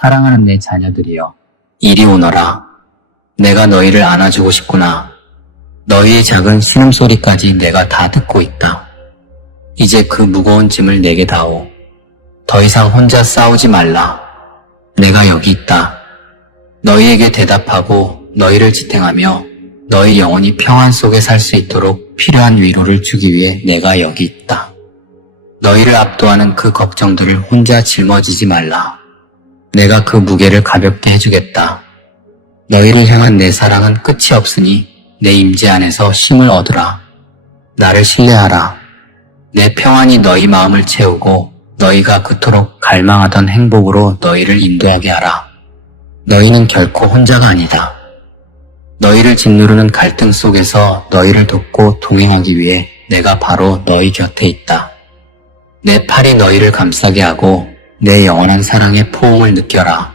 사랑하는 내 자녀들이여, 이리 오너라. 내가 너희를 안아주고 싶구나. 너희의 작은 신음소리까지 내가 다 듣고 있다. 이제 그 무거운 짐을 내게 다오. 더 이상 혼자 싸우지 말라. 내가 여기 있다. 너희에게 대답하고 너희를 지탱하며 너희 영혼이 평안 속에 살 수 있도록 필요한 위로를 주기 위해 내가 여기 있다. 너희를 압도하는 그 걱정들을 혼자 짊어지지 말라. 내가 그 무게를 가볍게 해주겠다. 너희를 향한 내 사랑은 끝이 없으니 내 임재 안에서 힘을 얻으라. 나를 신뢰하라. 내 평안이 너희 마음을 채우고 너희가 그토록 갈망하던 행복으로 너희를 인도하게 하라. 너희는 결코 혼자가 아니다. 너희를 짓누르는 갈등 속에서 너희를 돕고 동행하기 위해 내가 바로 너희 곁에 있다. 내 팔이 너희를 감싸게 하고 내 영원한 사랑의 포옹을 느껴라.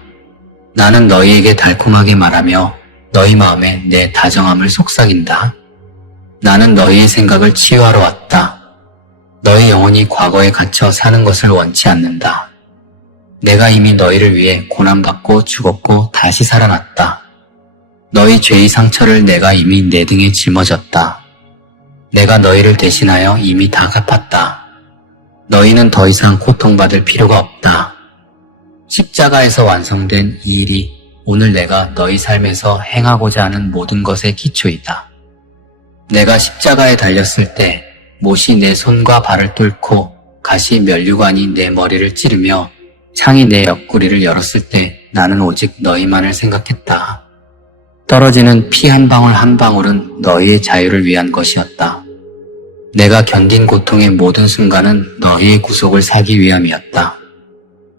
나는 너희에게 달콤하게 말하며 너희 마음에 내 다정함을 속삭인다. 나는 너희의 생각을 치유하러 왔다. 너희 영혼이 과거에 갇혀 사는 것을 원치 않는다. 내가 이미 너희를 위해 고난받고 죽었고 다시 살아났다. 너희 죄의 상처를 내가 이미 내 등에 짊어졌다. 내가 너희를 대신하여 이미 다 갚았다. 너희는 더 이상 고통받을 필요가 없다. 십자가에서 완성된 이 일이 오늘 내가 너희 삶에서 행하고자 하는 모든 것의 기초이다. 내가 십자가에 달렸을 때 못이 내 손과 발을 뚫고 가시 면류관이 내 머리를 찌르며 창이 내 옆구리를 열었을 때 나는 오직 너희만을 생각했다. 떨어지는 피 한 방울 한 방울은 너희의 자유를 위한 것이었다. 내가 견딘 고통의 모든 순간은 너희의 구속을 사기 위함이었다.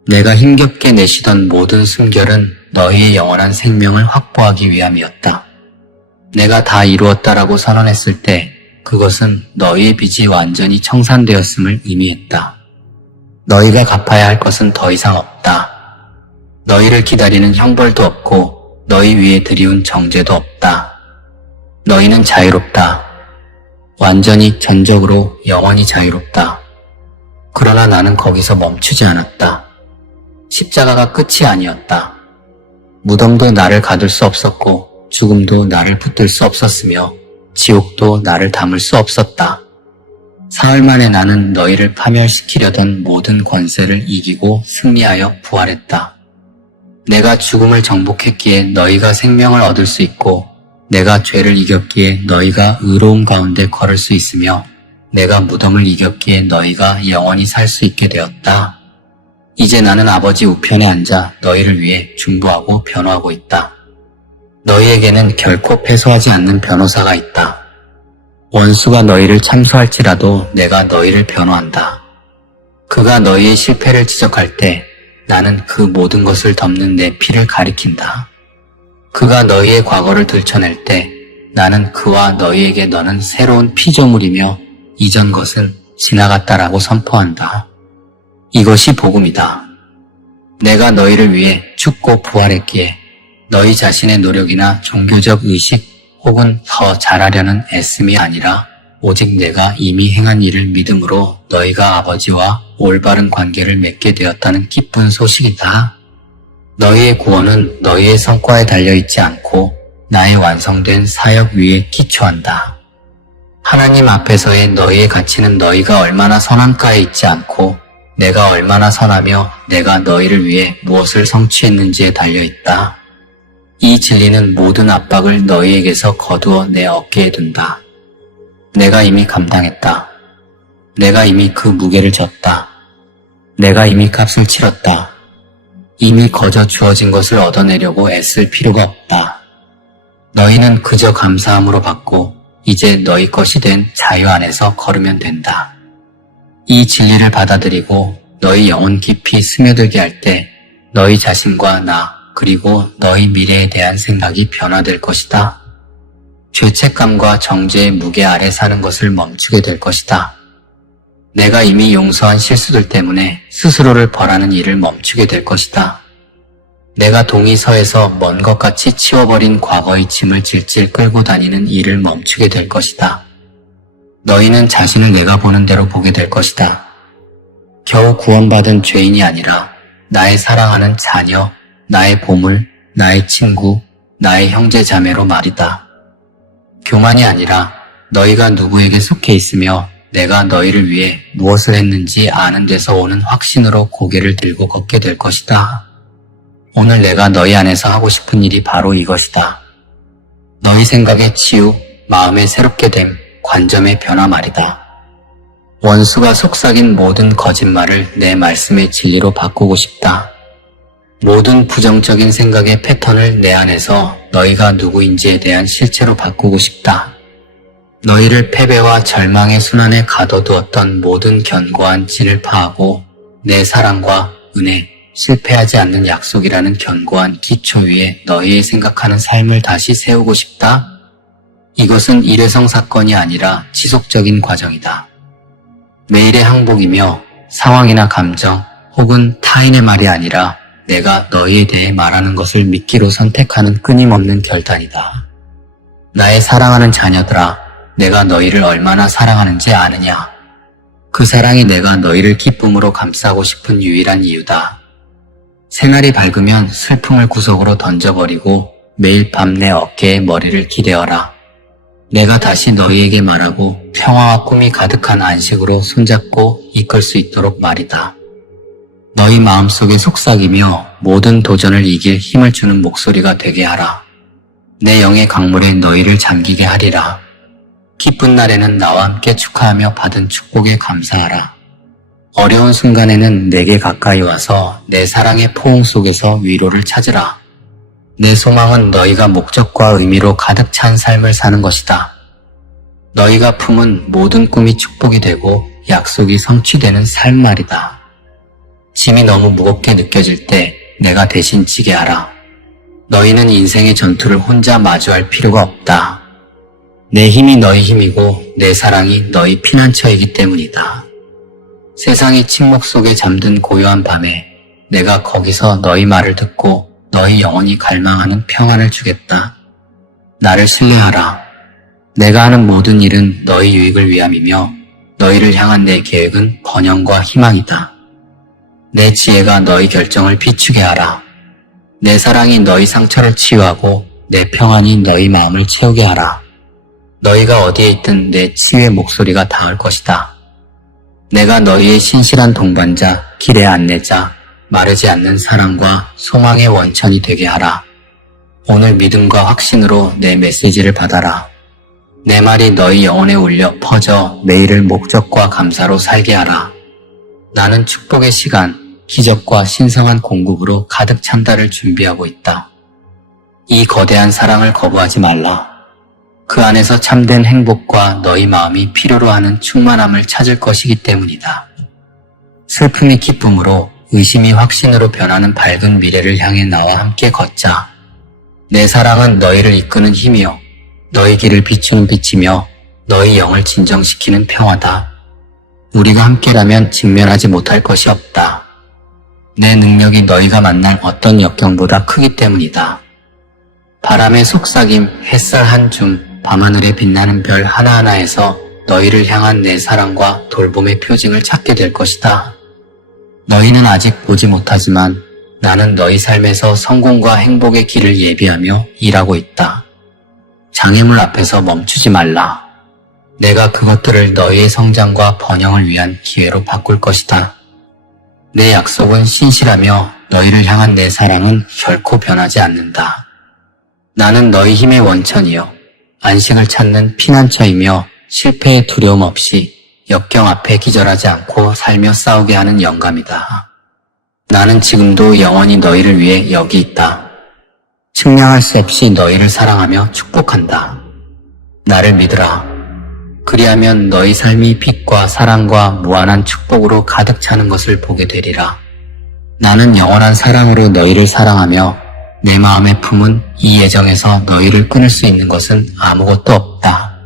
내가 힘겹게 내쉬던 모든 숨결은 너희의 영원한 생명을 확보하기 위함이었다. 내가 다 이루었다라고 선언했을 때 그것은 너희의 빚이 완전히 청산되었음을 의미했다. 너희가 갚아야 할 것은 더 이상 없다. 너희를 기다리는 형벌도 없고 너희 위에 드리운 정죄도 없다. 너희는 자유롭다. 완전히 전적으로 영원히 자유롭다. 그러나 나는 거기서 멈추지 않았다. 십자가가 끝이 아니었다. 무덤도 나를 가둘 수 없었고 죽음도 나를 붙들 수 없었으며 지옥도 나를 담을 수 없었다. 사흘 만에 나는 너희를 파멸시키려던 모든 권세를 이기고 승리하여 부활했다. 내가 죽음을 정복했기에 너희가 생명을 얻을 수 있고 내가 죄를 이겼기에 너희가 의로움 가운데 걸을 수 있으며 내가 무덤을 이겼기에 너희가 영원히 살 수 있게 되었다. 이제 나는 아버지 우편에 앉아 너희를 위해 중보하고 변호하고 있다. 너희에게는 결코 패소하지 않는 변호사가 있다. 원수가 너희를 참소할지라도 내가 너희를 변호한다. 그가 너희의 실패를 지적할 때 나는 그 모든 것을 덮는 내 피를 가리킨다. 그가 너희의 과거를 들춰낼 때 나는 그와 너희에게 너는 새로운 피조물이며 이전 것은 지나갔다라고 선포한다. 이것이 복음이다. 내가 너희를 위해 죽고 부활했기에 너희 자신의 노력이나 종교적 의식 혹은 더 잘하려는 애씀이 아니라 오직 내가 이미 행한 일을 믿음으로 너희가 아버지와 올바른 관계를 맺게 되었다는 기쁜 소식이다. 너희의 구원은 너희의 성과에 달려있지 않고 나의 완성된 사역 위에 기초한다. 하나님 앞에서의 너희의 가치는 너희가 얼마나 선한가에 있지 않고 내가 얼마나 선하며 내가 너희를 위해 무엇을 성취했는지에 달려있다. 이 진리는 모든 압박을 너희에게서 거두어 내 어깨에 둔다. 내가 이미 감당했다. 내가 이미 그 무게를 졌다. 내가 이미 값을 치렀다. 이미 거저 주어진 것을 얻어내려고 애쓸 필요가 없다. 너희는 그저 감사함으로 받고 이제 너희 것이 된 자유 안에서 걸으면 된다. 이 진리를 받아들이고 너희 영혼 깊이 스며들게 할 때 너희 자신과 나 그리고 너희 미래에 대한 생각이 변화될 것이다. 죄책감과 정죄의 무게 아래 사는 것을 멈추게 될 것이다. 내가 이미 용서한 실수들 때문에 스스로를 벌하는 일을 멈추게 될 것이다. 내가 동의서에서 먼 것 같이 치워버린 과거의 짐을 질질 끌고 다니는 일을 멈추게 될 것이다. 너희는 자신을 내가 보는 대로 보게 될 것이다. 겨우 구원받은 죄인이 아니라 나의 사랑하는 자녀, 나의 보물, 나의 친구, 나의 형제 자매로 말이다. 교만이 아니라 너희가 누구에게 속해 있으며 내가 너희를 위해 무엇을 했는지 아는 데서 오는 확신으로 고개를 들고 걷게 될 것이다. 오늘 내가 너희 안에서 하고 싶은 일이 바로 이것이다. 너희 생각의 치유, 마음의 새롭게 됨, 관점의 변화 말이다. 원수가 속삭인 모든 거짓말을 내 말씀의 진리로 바꾸고 싶다. 모든 부정적인 생각의 패턴을 내 안에서 너희가 누구인지에 대한 실체로 바꾸고 싶다. 너희를 패배와 절망의 순환에 가둬두었던 모든 견고한 진을 파하고 내 사랑과 은혜, 실패하지 않는 약속이라는 견고한 기초 위에 너희의 생각하는 삶을 다시 세우고 싶다. 이것은 일회성 사건이 아니라 지속적인 과정이다. 매일의 항복이며 상황이나 감정 혹은 타인의 말이 아니라 내가 너희에 대해 말하는 것을 믿기로 선택하는 끊임없는 결단이다. 나의 사랑하는 자녀들아, 내가 너희를 얼마나 사랑하는지 아느냐? 그 사랑이 내가 너희를 기쁨으로 감싸고 싶은 유일한 이유다. 새날이 밝으면 슬픔을 구석으로 던져버리고 매일 밤 내 어깨에 머리를 기대어라. 내가 다시 너희에게 말하고 평화와 꿈이 가득한 안식으로 손잡고 이끌 수 있도록 말이다. 너희 마음속에 속삭이며 모든 도전을 이길 힘을 주는 목소리가 되게 하라. 내 영의 강물에 너희를 잠기게 하리라. 기쁜 날에는 나와 함께 축하하며 받은 축복에 감사하라. 어려운 순간에는 내게 가까이 와서 내 사랑의 포옹 속에서 위로를 찾으라. 내 소망은 너희가 목적과 의미로 가득 찬 삶을 사는 것이다. 너희가 품은 모든 꿈이 축복이 되고 약속이 성취되는 삶 말이다. 짐이 너무 무겁게 느껴질 때 내가 대신 지게 하라. 너희는 인생의 전투를 혼자 마주할 필요가 없다. 내 힘이 너희 힘이고 내 사랑이 너희 피난처이기 때문이다. 세상이 침묵 속에 잠든 고요한 밤에 내가 거기서 너희 말을 듣고 너희 영혼이 갈망하는 평안을 주겠다. 나를 신뢰하라. 내가 하는 모든 일은 너희 유익을 위함이며 너희를 향한 내 계획은 번영과 희망이다. 내 지혜가 너희 결정을 비추게 하라. 내 사랑이 너희 상처를 치유하고 내 평안이 너희 마음을 채우게 하라. 너희가 어디에 있든 내 치유의 목소리가 닿을 것이다. 내가 너희의 신실한 동반자, 길의 안내자, 마르지 않는 사랑과 소망의 원천이 되게 하라. 오늘 믿음과 확신으로 내 메시지를 받아라. 내 말이 너희 영혼에 울려 퍼져 매일을 목적과 감사로 살게 하라. 나는 축복의 시간, 기적과 신성한 공급으로 가득 찬 달을 준비하고 있다. 이 거대한 사랑을 거부하지 말라. 그 안에서 참된 행복과 너희 마음이 필요로 하는 충만함을 찾을 것이기 때문이다. 슬픔이 기쁨으로, 의심이 확신으로 변하는 밝은 미래를 향해 나와 함께 걷자. 내 사랑은 너희를 이끄는 힘이요, 너희 길을 비추는 빛이며 너희 영을 진정시키는 평화다. 우리가 함께라면 직면하지 못할 것이 없다. 내 능력이 너희가 만날 어떤 역경보다 크기 때문이다. 바람의 속삭임, 햇살 한 줌, 밤하늘에 빛나는 별 하나하나에서 너희를 향한 내 사랑과 돌봄의 표징을 찾게 될 것이다. 너희는 아직 보지 못하지만 나는 너희 삶에서 성공과 행복의 길을 예비하며 일하고 있다. 장애물 앞에서 멈추지 말라. 내가 그것들을 너희의 성장과 번영을 위한 기회로 바꿀 것이다. 내 약속은 신실하며 너희를 향한 내 사랑은 결코 변하지 않는다. 나는 너희 힘의 원천이요, 안식을 찾는 피난처이며 실패의 두려움 없이 역경 앞에 기절하지 않고 살며 싸우게 하는 영감이다. 나는 지금도 영원히 너희를 위해 여기 있다. 측량할 수 없이 너희를 사랑하며 축복한다. 나를 믿으라. 그리하면 너희 삶이 빛과 사랑과 무한한 축복으로 가득 차는 것을 보게 되리라. 나는 영원한 사랑으로 너희를 사랑하며 내 마음에 품은 이 예정에서 너희를 끊을 수 있는 것은 아무것도 없다.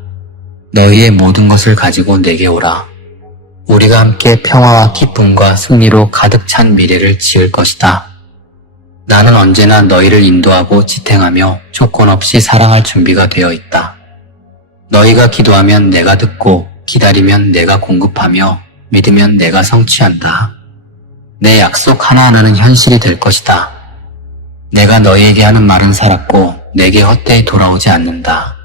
너희의 모든 것을 가지고 내게 오라. 우리가 함께 평화와 기쁨과 승리로 가득 찬 미래를 지을 것이다. 나는 언제나 너희를 인도하고 지탱하며 조건 없이 사랑할 준비가 되어 있다. 너희가 기도하면 내가 듣고, 기다리면 내가 공급하며, 믿으면 내가 성취한다. 내 약속 하나하나는 현실이 될 것이다. 내가 너희에게 하는 말은 살았고 내게 헛되이 돌아오지 않는다.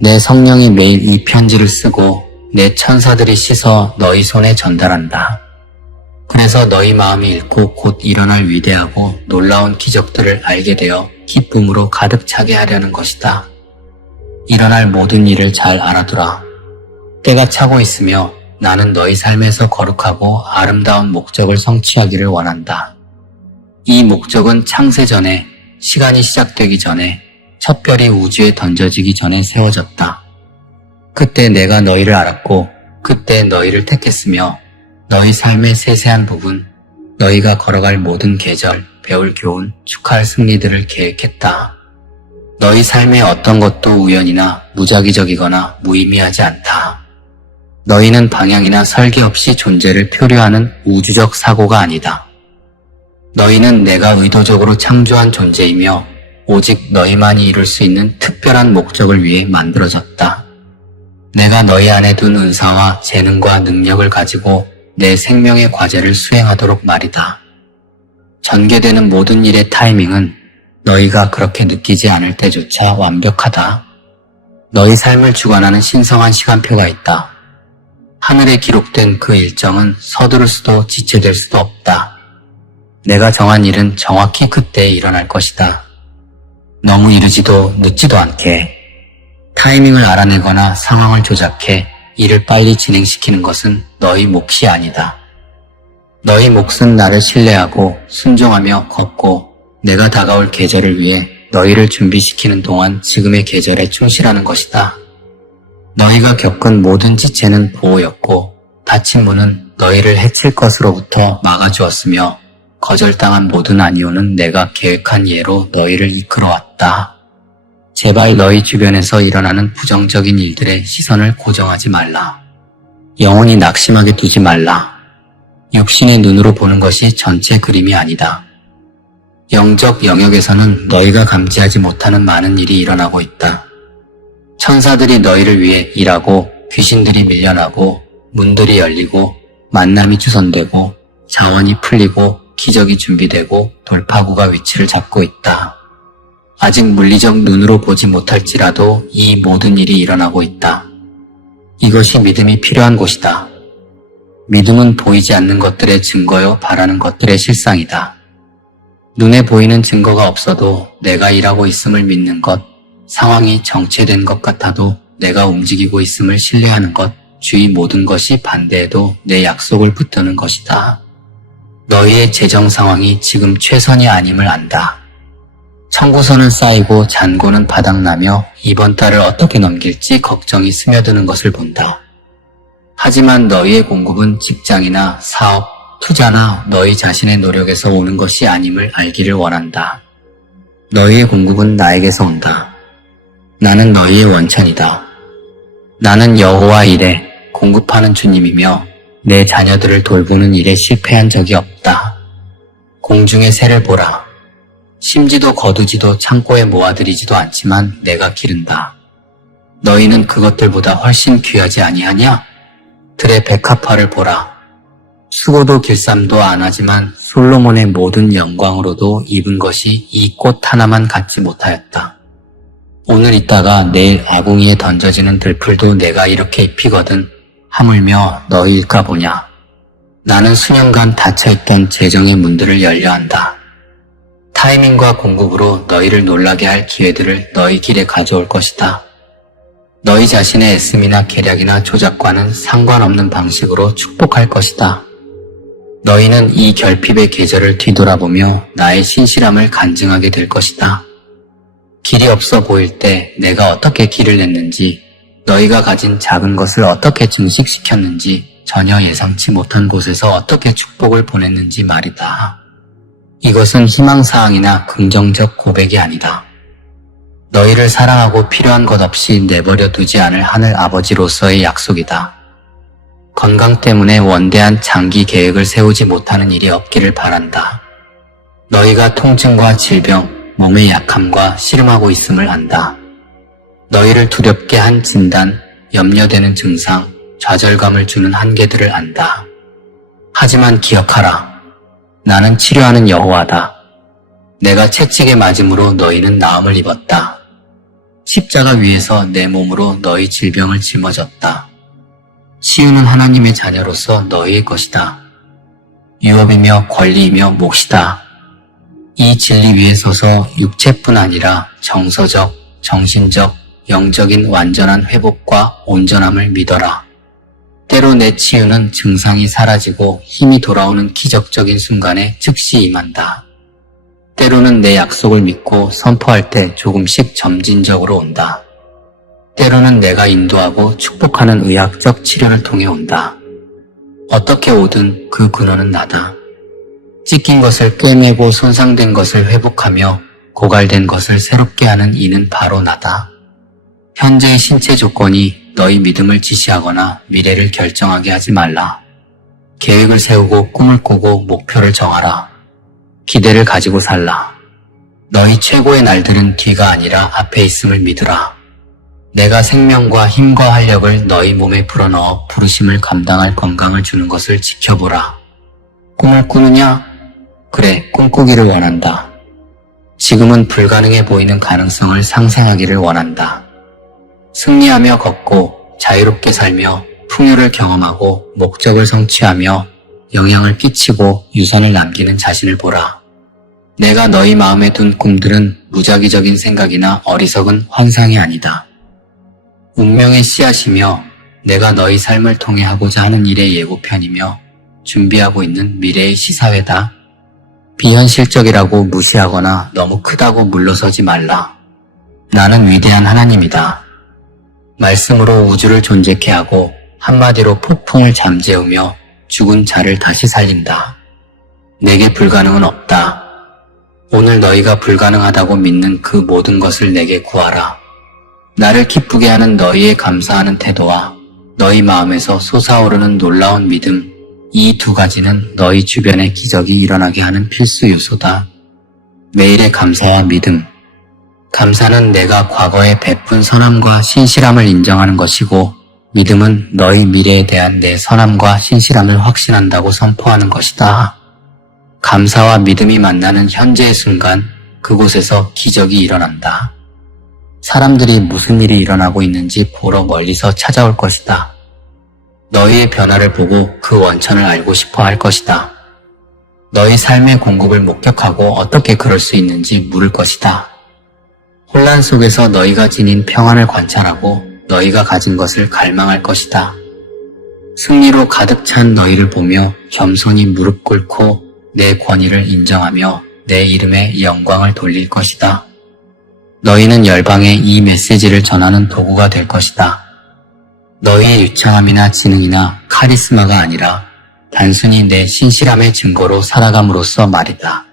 내 성령이 매일 이 편지를 쓰고 내 천사들이 씻어 너희 손에 전달한다. 그래서 너희 마음이 읽고 곧 일어날 위대하고 놀라운 기적들을 알게 되어 기쁨으로 가득 차게 하려는 것이다. 일어날 모든 일을 잘 알아두라. 때가 차고 있으며 나는 너희 삶에서 거룩하고 아름다운 목적을 성취하기를 원한다. 이 목적은 창세 전에, 시간이 시작되기 전에, 첫 별이 우주에 던져지기 전에 세워졌다. 그때 내가 너희를 알았고 그때 너희를 택했으며 너희 삶의 세세한 부분, 너희가 걸어갈 모든 계절, 배울 교훈, 축하할 승리들을 계획했다. 너희 삶의 어떤 것도 우연이나 무작위적이거나 무의미하지 않다. 너희는 방향이나 설계 없이 존재를 표류하는 우주적 사고가 아니다. 너희는 내가 의도적으로 창조한 존재이며 오직 너희만이 이룰 수 있는 특별한 목적을 위해 만들어졌다. 내가 너희 안에 둔 은사와 재능과 능력을 가지고 내 생명의 과제를 수행하도록 말이다. 전개되는 모든 일의 타이밍은 너희가 그렇게 느끼지 않을 때조차 완벽하다. 너희 삶을 주관하는 신성한 시간표가 있다. 하늘에 기록된 그 일정은 서두를 수도 지체될 수도 없다. 내가 정한 일은 정확히 그때에 일어날 것이다. 너무 이르지도 늦지도 않게. 타이밍을 알아내거나 상황을 조작해 일을 빨리 진행시키는 것은 너희 몫이 아니다. 너희 몫은 나를 신뢰하고 순종하며 걷고 내가 다가올 계절을 위해 너희를 준비시키는 동안 지금의 계절에 충실하는 것이다. 너희가 겪은 모든 지체는 보호였고 닫힌 문은 너희를 해칠 것으로부터 막아주었으며 거절당한 모든 아니오는 내가 계획한 예로 너희를 이끌어왔다. 제발 너희 주변에서 일어나는 부정적인 일들에 시선을 고정하지 말라. 영혼이 낙심하게 두지 말라. 육신의 눈으로 보는 것이 전체 그림이 아니다. 영적 영역에서는 너희가 감지하지 못하는 많은 일이 일어나고 있다. 천사들이 너희를 위해 일하고 귀신들이 밀려나고 문들이 열리고 만남이 주선되고 자원이 풀리고 기적이 준비되고 돌파구가 위치를 잡고 있다. 아직 물리적 눈으로 보지 못할지라도 이 모든 일이 일어나고 있다. 이것이 믿음이 필요한 곳이다. 믿음은 보이지 않는 것들의 증거요 바라는 것들의 실상이다. 눈에 보이는 증거가 없어도 내가 일하고 있음을 믿는 것, 상황이 정체된 것 같아도 내가 움직이고 있음을 신뢰하는 것, 주위 모든 것이 반대해도 내 약속을 붙드는 것이다. 너희의 재정 상황이 지금 최선이 아님을 안다. 청구서는 쌓이고 잔고는 바닥나며 이번 달을 어떻게 넘길지 걱정이 스며드는 것을 본다. 하지만 너희의 공급은 직장이나 사업, 투자나 너희 자신의 노력에서 오는 것이 아님을 알기를 원한다. 너희의 공급은 나에게서 온다. 나는 너희의 원천이다. 나는 여호와 이레, 공급하는 주님이며 내 자녀들을 돌보는 일에 실패한 적이 없다. 공중의 새를 보라. 심지도 거두지도 창고에 모아들이지도 않지만 내가 기른다. 너희는 그것들보다 훨씬 귀하지 아니하냐? 들의 백합화를 보라. 수고도 길쌈도 안 하지만 솔로몬의 모든 영광으로도 입은 것이 이 꽃 하나만 갖지 못하였다. 오늘 있다가 내일 아궁이에 던져지는 들풀도 내가 이렇게 입히거든 하물며 너희일까 보냐. 나는 수년간 닫혀있던 재정의 문들을 열려한다. 타이밍과 공급으로 너희를 놀라게 할 기회들을 너희 길에 가져올 것이다. 너희 자신의 애씀이나 계략이나 조작과는 상관없는 방식으로 축복할 것이다. 너희는 이 결핍의 계절을 뒤돌아보며 나의 신실함을 간증하게 될 것이다. 길이 없어 보일 때 내가 어떻게 길을 냈는지, 너희가 가진 작은 것을 어떻게 증식시켰는지, 전혀 예상치 못한 곳에서 어떻게 축복을 보냈는지 말이다. 이것은 희망사항이나 긍정적 고백이 아니다. 너희를 사랑하고 필요한 것 없이 내버려 두지 않을 하늘 아버지로서의 약속이다. 건강 때문에 원대한 장기 계획을 세우지 못하는 일이 없기를 바란다. 너희가 통증과 질병, 몸의 약함과 씨름하고 있음을 안다. 너희를 두렵게 한 진단, 염려되는 증상, 좌절감을 주는 한계들을 안다. 하지만 기억하라. 나는 치료하는 여호와다. 내가 채찍에 맞음으로 너희는 나음을 입었다. 십자가 위에서 내 몸으로 너희 질병을 짊어졌다. 치유는 하나님의 자녀로서 너희의 것이다. 유업이며 권리이며 몫이다. 이 진리 위에 서서 육체뿐 아니라 정서적, 정신적, 영적인 완전한 회복과 온전함을 믿어라. 때로 내 치유는 증상이 사라지고 힘이 돌아오는 기적적인 순간에 즉시 임한다. 때로는 내 약속을 믿고 선포할 때 조금씩 점진적으로 온다. 때로는 내가 인도하고 축복하는 의학적 치료를 통해 온다. 어떻게 오든 그 근원은 나다. 찢긴 것을 꿰매고 손상된 것을 회복하며 고갈된 것을 새롭게 하는 이는 바로 나다. 현재의 신체 조건이 너희 믿음을 지시하거나 미래를 결정하게 하지 말라. 계획을 세우고 꿈을 꾸고 목표를 정하라. 기대를 가지고 살라. 너희 최고의 날들은 뒤가 아니라 앞에 있음을 믿으라. 내가 생명과 힘과 활력을 너희 몸에 불어넣어 부르심을 감당할 건강을 주는 것을 지켜보라. 꿈을 꾸느냐? 그래, 꿈꾸기를 원한다. 지금은 불가능해 보이는 가능성을 상상하기를 원한다. 승리하며 걷고 자유롭게 살며 풍요를 경험하고 목적을 성취하며 영향을 끼치고 유산을 남기는 자신을 보라. 내가 너희 마음에 둔 꿈들은 무작위적인 생각이나 어리석은 환상이 아니다. 운명의 씨앗이며 내가 너희 삶을 통해 하고자 하는 일의 예고편이며 준비하고 있는 미래의 시사회다. 비현실적이라고 무시하거나 너무 크다고 물러서지 말라. 나는 위대한 하나님이다. 말씀으로 우주를 존재케 하고 한마디로 폭풍을 잠재우며 죽은 자를 다시 살린다. 내게 불가능은 없다. 오늘 너희가 불가능하다고 믿는 그 모든 것을 내게 구하라. 나를 기쁘게 하는 너희의 감사하는 태도와 너희 마음에서 솟아오르는 놀라운 믿음, 이 두 가지는 너희 주변에 기적이 일어나게 하는 필수 요소다. 매일의 감사와 믿음. 감사는 내가 과거에 베푼 선함과 신실함을 인정하는 것이고, 믿음은 너희 미래에 대한 내 선함과 신실함을 확신한다고 선포하는 것이다. 감사와 믿음이 만나는 현재의 순간, 그곳에서 기적이 일어난다. 사람들이 무슨 일이 일어나고 있는지 보러 멀리서 찾아올 것이다. 너희의 변화를 보고 그 원천을 알고 싶어 할 것이다. 너희 삶의 공급을 목격하고 어떻게 그럴 수 있는지 물을 것이다. 혼란 속에서 너희가 지닌 평안을 관찰하고 너희가 가진 것을 갈망할 것이다. 승리로 가득 찬 너희를 보며 겸손히 무릎 꿇고 내 권위를 인정하며 내 이름에 영광을 돌릴 것이다. 너희는 열방에 이 메시지를 전하는 도구가 될 것이다. 너희의 유창함이나 지능이나 카리스마가 아니라 단순히 내 신실함의 증거로 살아감으로써 말이다.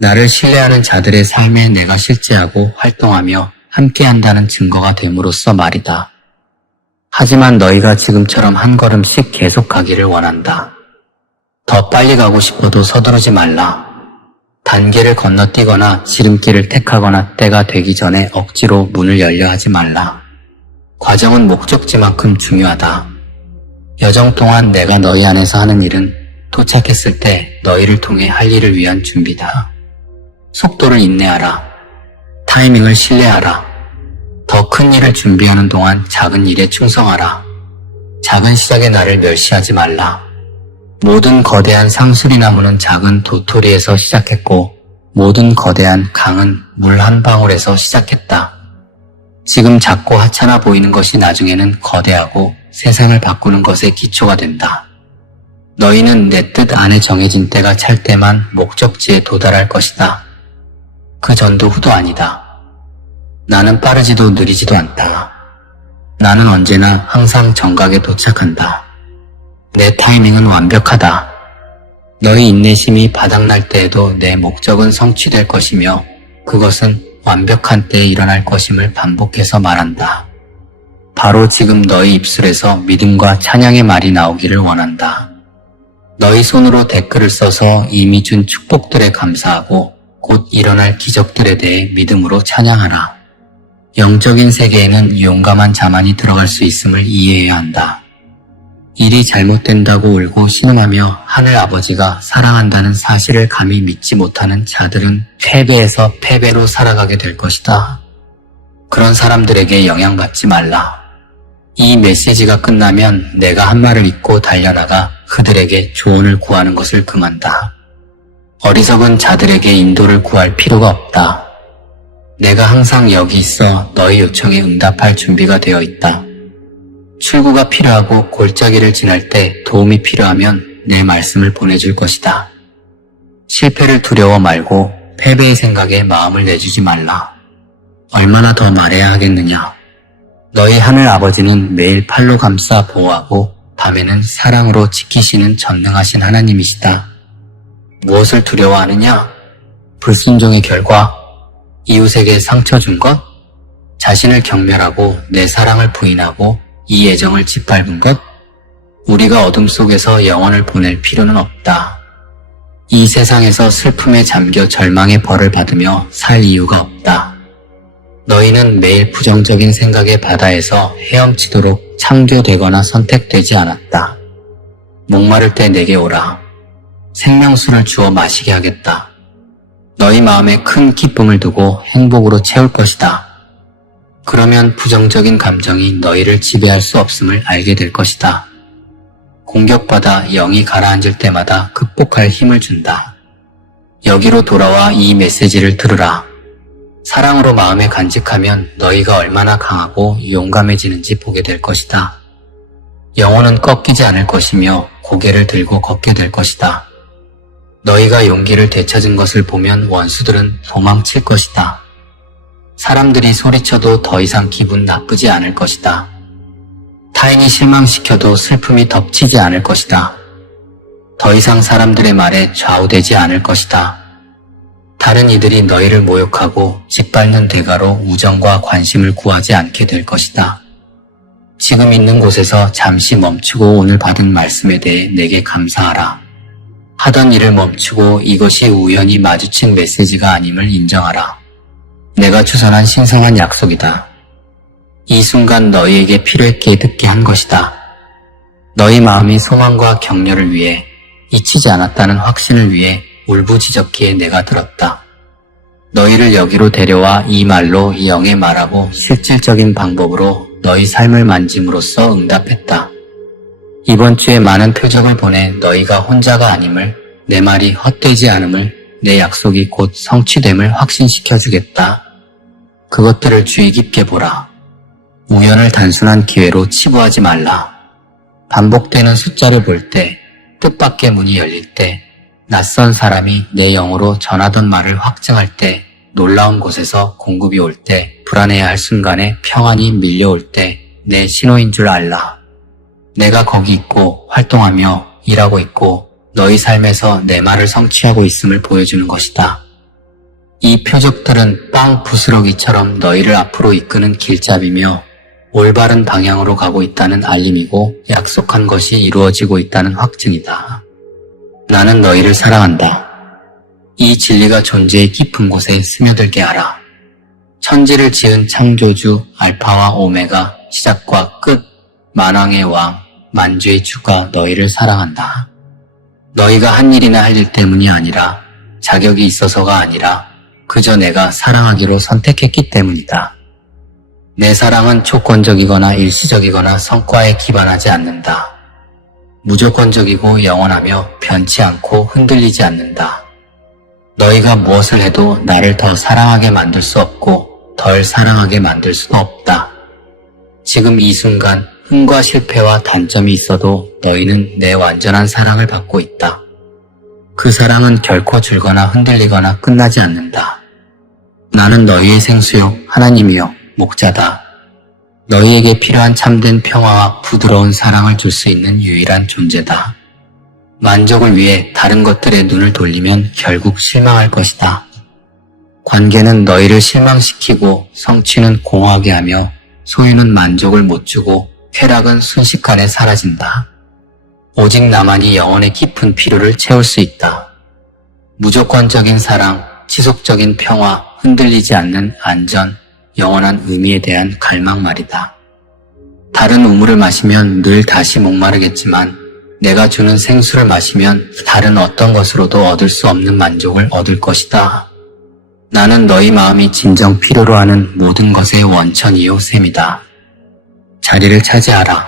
나를 신뢰하는 자들의 삶에 내가 실제하고 활동하며 함께한다는 증거가 됨으로써 말이다. 하지만 너희가 지금처럼 한 걸음씩 계속 가기를 원한다. 더 빨리 가고 싶어도 서두르지 말라. 단계를 건너뛰거나 지름길을 택하거나 때가 되기 전에 억지로 문을 열려 하지 말라. 과정은 목적지만큼 중요하다. 여정 동안 내가 너희 안에서 하는 일은 도착했을 때 너희를 통해 할 일을 위한 준비다. 속도를 인내하라. 타이밍을 신뢰하라. 더 큰 일을 준비하는 동안 작은 일에 충성하라. 작은 시작의 나를 멸시하지 말라. 모든 거대한 상수리 나무는 작은 도토리에서 시작했고 모든 거대한 강은 물 한 방울에서 시작했다. 지금 작고 하찮아 보이는 것이 나중에는 거대하고 세상을 바꾸는 것의 기초가 된다. 너희는 내 뜻 안에 정해진 때가 찰 때만 목적지에 도달할 것이다. 그 전도 후도 아니다. 나는 빠르지도 느리지도 않다. 나는 언제나 항상 정각에 도착한다. 내 타이밍은 완벽하다. 너희 인내심이 바닥날 때에도 내 목적은 성취될 것이며 그것은 완벽한 때에 일어날 것임을 반복해서 말한다. 바로 지금 너희 입술에서 믿음과 찬양의 말이 나오기를 원한다. 너희 손으로 댓글을 써서 이미 준 축복들에 감사하고 곧 일어날 기적들에 대해 믿음으로 찬양하라. 영적인 세계에는 용감한 자만이 들어갈 수 있음을 이해해야 한다. 일이 잘못된다고 울고 신음하며 하늘 아버지가 사랑한다는 사실을 감히 믿지 못하는 자들은 패배에서 패배로 살아가게 될 것이다. 그런 사람들에게 영향받지 말라. 이 메시지가 끝나면 내가 한 말을 잊고 달려나가 그들에게 조언을 구하는 것을 금한다. 어리석은 자들에게 인도를 구할 필요가 없다. 내가 항상 여기 있어 너희 요청에 응답할 준비가 되어 있다. 출구가 필요하고 골짜기를 지날 때 도움이 필요하면 내 말씀을 보내줄 것이다. 실패를 두려워 말고 패배의 생각에 마음을 내주지 말라. 얼마나 더 말해야 하겠느냐. 너희 하늘 아버지는 매일 팔로 감싸 보호하고 밤에는 사랑으로 지키시는 전능하신 하나님이시다. 무엇을 두려워하느냐? 불순종의 결과, 이웃에게 상처 준 것, 자신을 경멸하고 내 사랑을 부인하고 이 애정을 짓밟은 것, 우리가 어둠 속에서 영혼을 보낼 필요는 없다. 이 세상에서 슬픔에 잠겨 절망의 벌을 받으며 살 이유가 없다. 너희는 매일 부정적인 생각의 바다에서 헤엄치도록 창조되거나 선택되지 않았다. 목마를 때 내게 오라. 생명수를 주어 마시게 하겠다. 너희 마음에 큰 기쁨을 두고 행복으로 채울 것이다. 그러면 부정적인 감정이 너희를 지배할 수 없음을 알게 될 것이다. 공격받아 영이 가라앉을 때마다 극복할 힘을 준다. 여기로 돌아와 이 메시지를 들으라. 사랑으로 마음에 간직하면 너희가 얼마나 강하고 용감해지는지 보게 될 것이다. 영혼은 꺾이지 않을 것이며 고개를 들고 걷게 될 것이다. 너희가 용기를 되찾은 것을 보면 원수들은 도망칠 것이다. 사람들이 소리쳐도 더 이상 기분 나쁘지 않을 것이다. 타인이 실망시켜도 슬픔이 덮치지 않을 것이다. 더 이상 사람들의 말에 좌우되지 않을 것이다. 다른 이들이 너희를 모욕하고 짓밟는 대가로 우정과 관심을 구하지 않게 될 것이다. 지금 있는 곳에서 잠시 멈추고 오늘 받은 말씀에 대해 내게 감사하라. 하던 일을 멈추고 이것이 우연히 마주친 메시지가 아님을 인정하라. 내가 주선한 신성한 약속이다. 이 순간 너희에게 필요했기에 듣게 한 것이다. 너희 마음이 소망과 격려를 위해, 잊히지 않았다는 확신을 위해 울부짖었기에 내가 들었다. 너희를 여기로 데려와 이 말로 영에 말하고 실질적인 방법으로 너희 삶을 만짐으로써 응답했다. 이번 주에 많은 표적을 보내 너희가 혼자가 아님을, 내 말이 헛되지 않음을, 내 약속이 곧 성취됨을 확신시켜 주겠다. 그것들을 주의 깊게 보라. 우연을 단순한 기회로 치부하지 말라. 반복되는 숫자를 볼 때, 뜻밖의 문이 열릴 때, 낯선 사람이 내 영으로 전하던 말을 확증할 때, 놀라운 곳에서 공급이 올 때, 불안해야 할 순간에 평안이 밀려올 때, 내 신호인 줄 알라. 내가 거기 있고 활동하며 일하고 있고 너희 삶에서 내 말을 성취하고 있음을 보여주는 것이다. 이 표적들은 빵 부스러기처럼 너희를 앞으로 이끄는 길잡이며 올바른 방향으로 가고 있다는 알림이고 약속한 것이 이루어지고 있다는 확증이다. 나는 너희를 사랑한다. 이 진리가 존재의 깊은 곳에 스며들게 하라. 천지를 지은 창조주 알파와 오메가, 시작과 끝, 만왕의 왕, 만주의 주가 너희를 사랑한다. 너희가 한 일이나 할 일 때문이 아니라 자격이 있어서가 아니라 그저 내가 사랑하기로 선택했기 때문이다. 내 사랑은 조건적이거나 일시적이거나 성과에 기반하지 않는다. 무조건적이고 영원하며 변치 않고 흔들리지 않는다. 너희가 무엇을 해도 나를 더 사랑하게 만들 수 없고 덜 사랑하게 만들 수도 없다. 지금 이 순간 흥과 실패와 단점이 있어도 너희는 내 완전한 사랑을 받고 있다. 그 사랑은 결코 줄거나 흔들리거나 끝나지 않는다. 나는 너희의 생수요 하나님이요 목자다. 너희에게 필요한 참된 평화와 부드러운 사랑을 줄 수 있는 유일한 존재다. 만족을 위해 다른 것들에 눈을 돌리면 결국 실망할 것이다. 관계는 너희를 실망시키고 성취는 공허하게 하며 소유는 만족을 못 주고 쾌락은 순식간에 사라진다. 오직 나만이 영혼의 깊은 필요를 채울 수 있다. 무조건적인 사랑, 지속적인 평화, 흔들리지 않는 안전, 영원한 의미에 대한 갈망 말이다. 다른 우물을 마시면 늘 다시 목마르겠지만 내가 주는 생수를 마시면 다른 어떤 것으로도 얻을 수 없는 만족을 얻을 것이다. 나는 너희 마음이 진정 필요로 하는 모든 것의 원천이요 셈이다. 자리를 차지하라.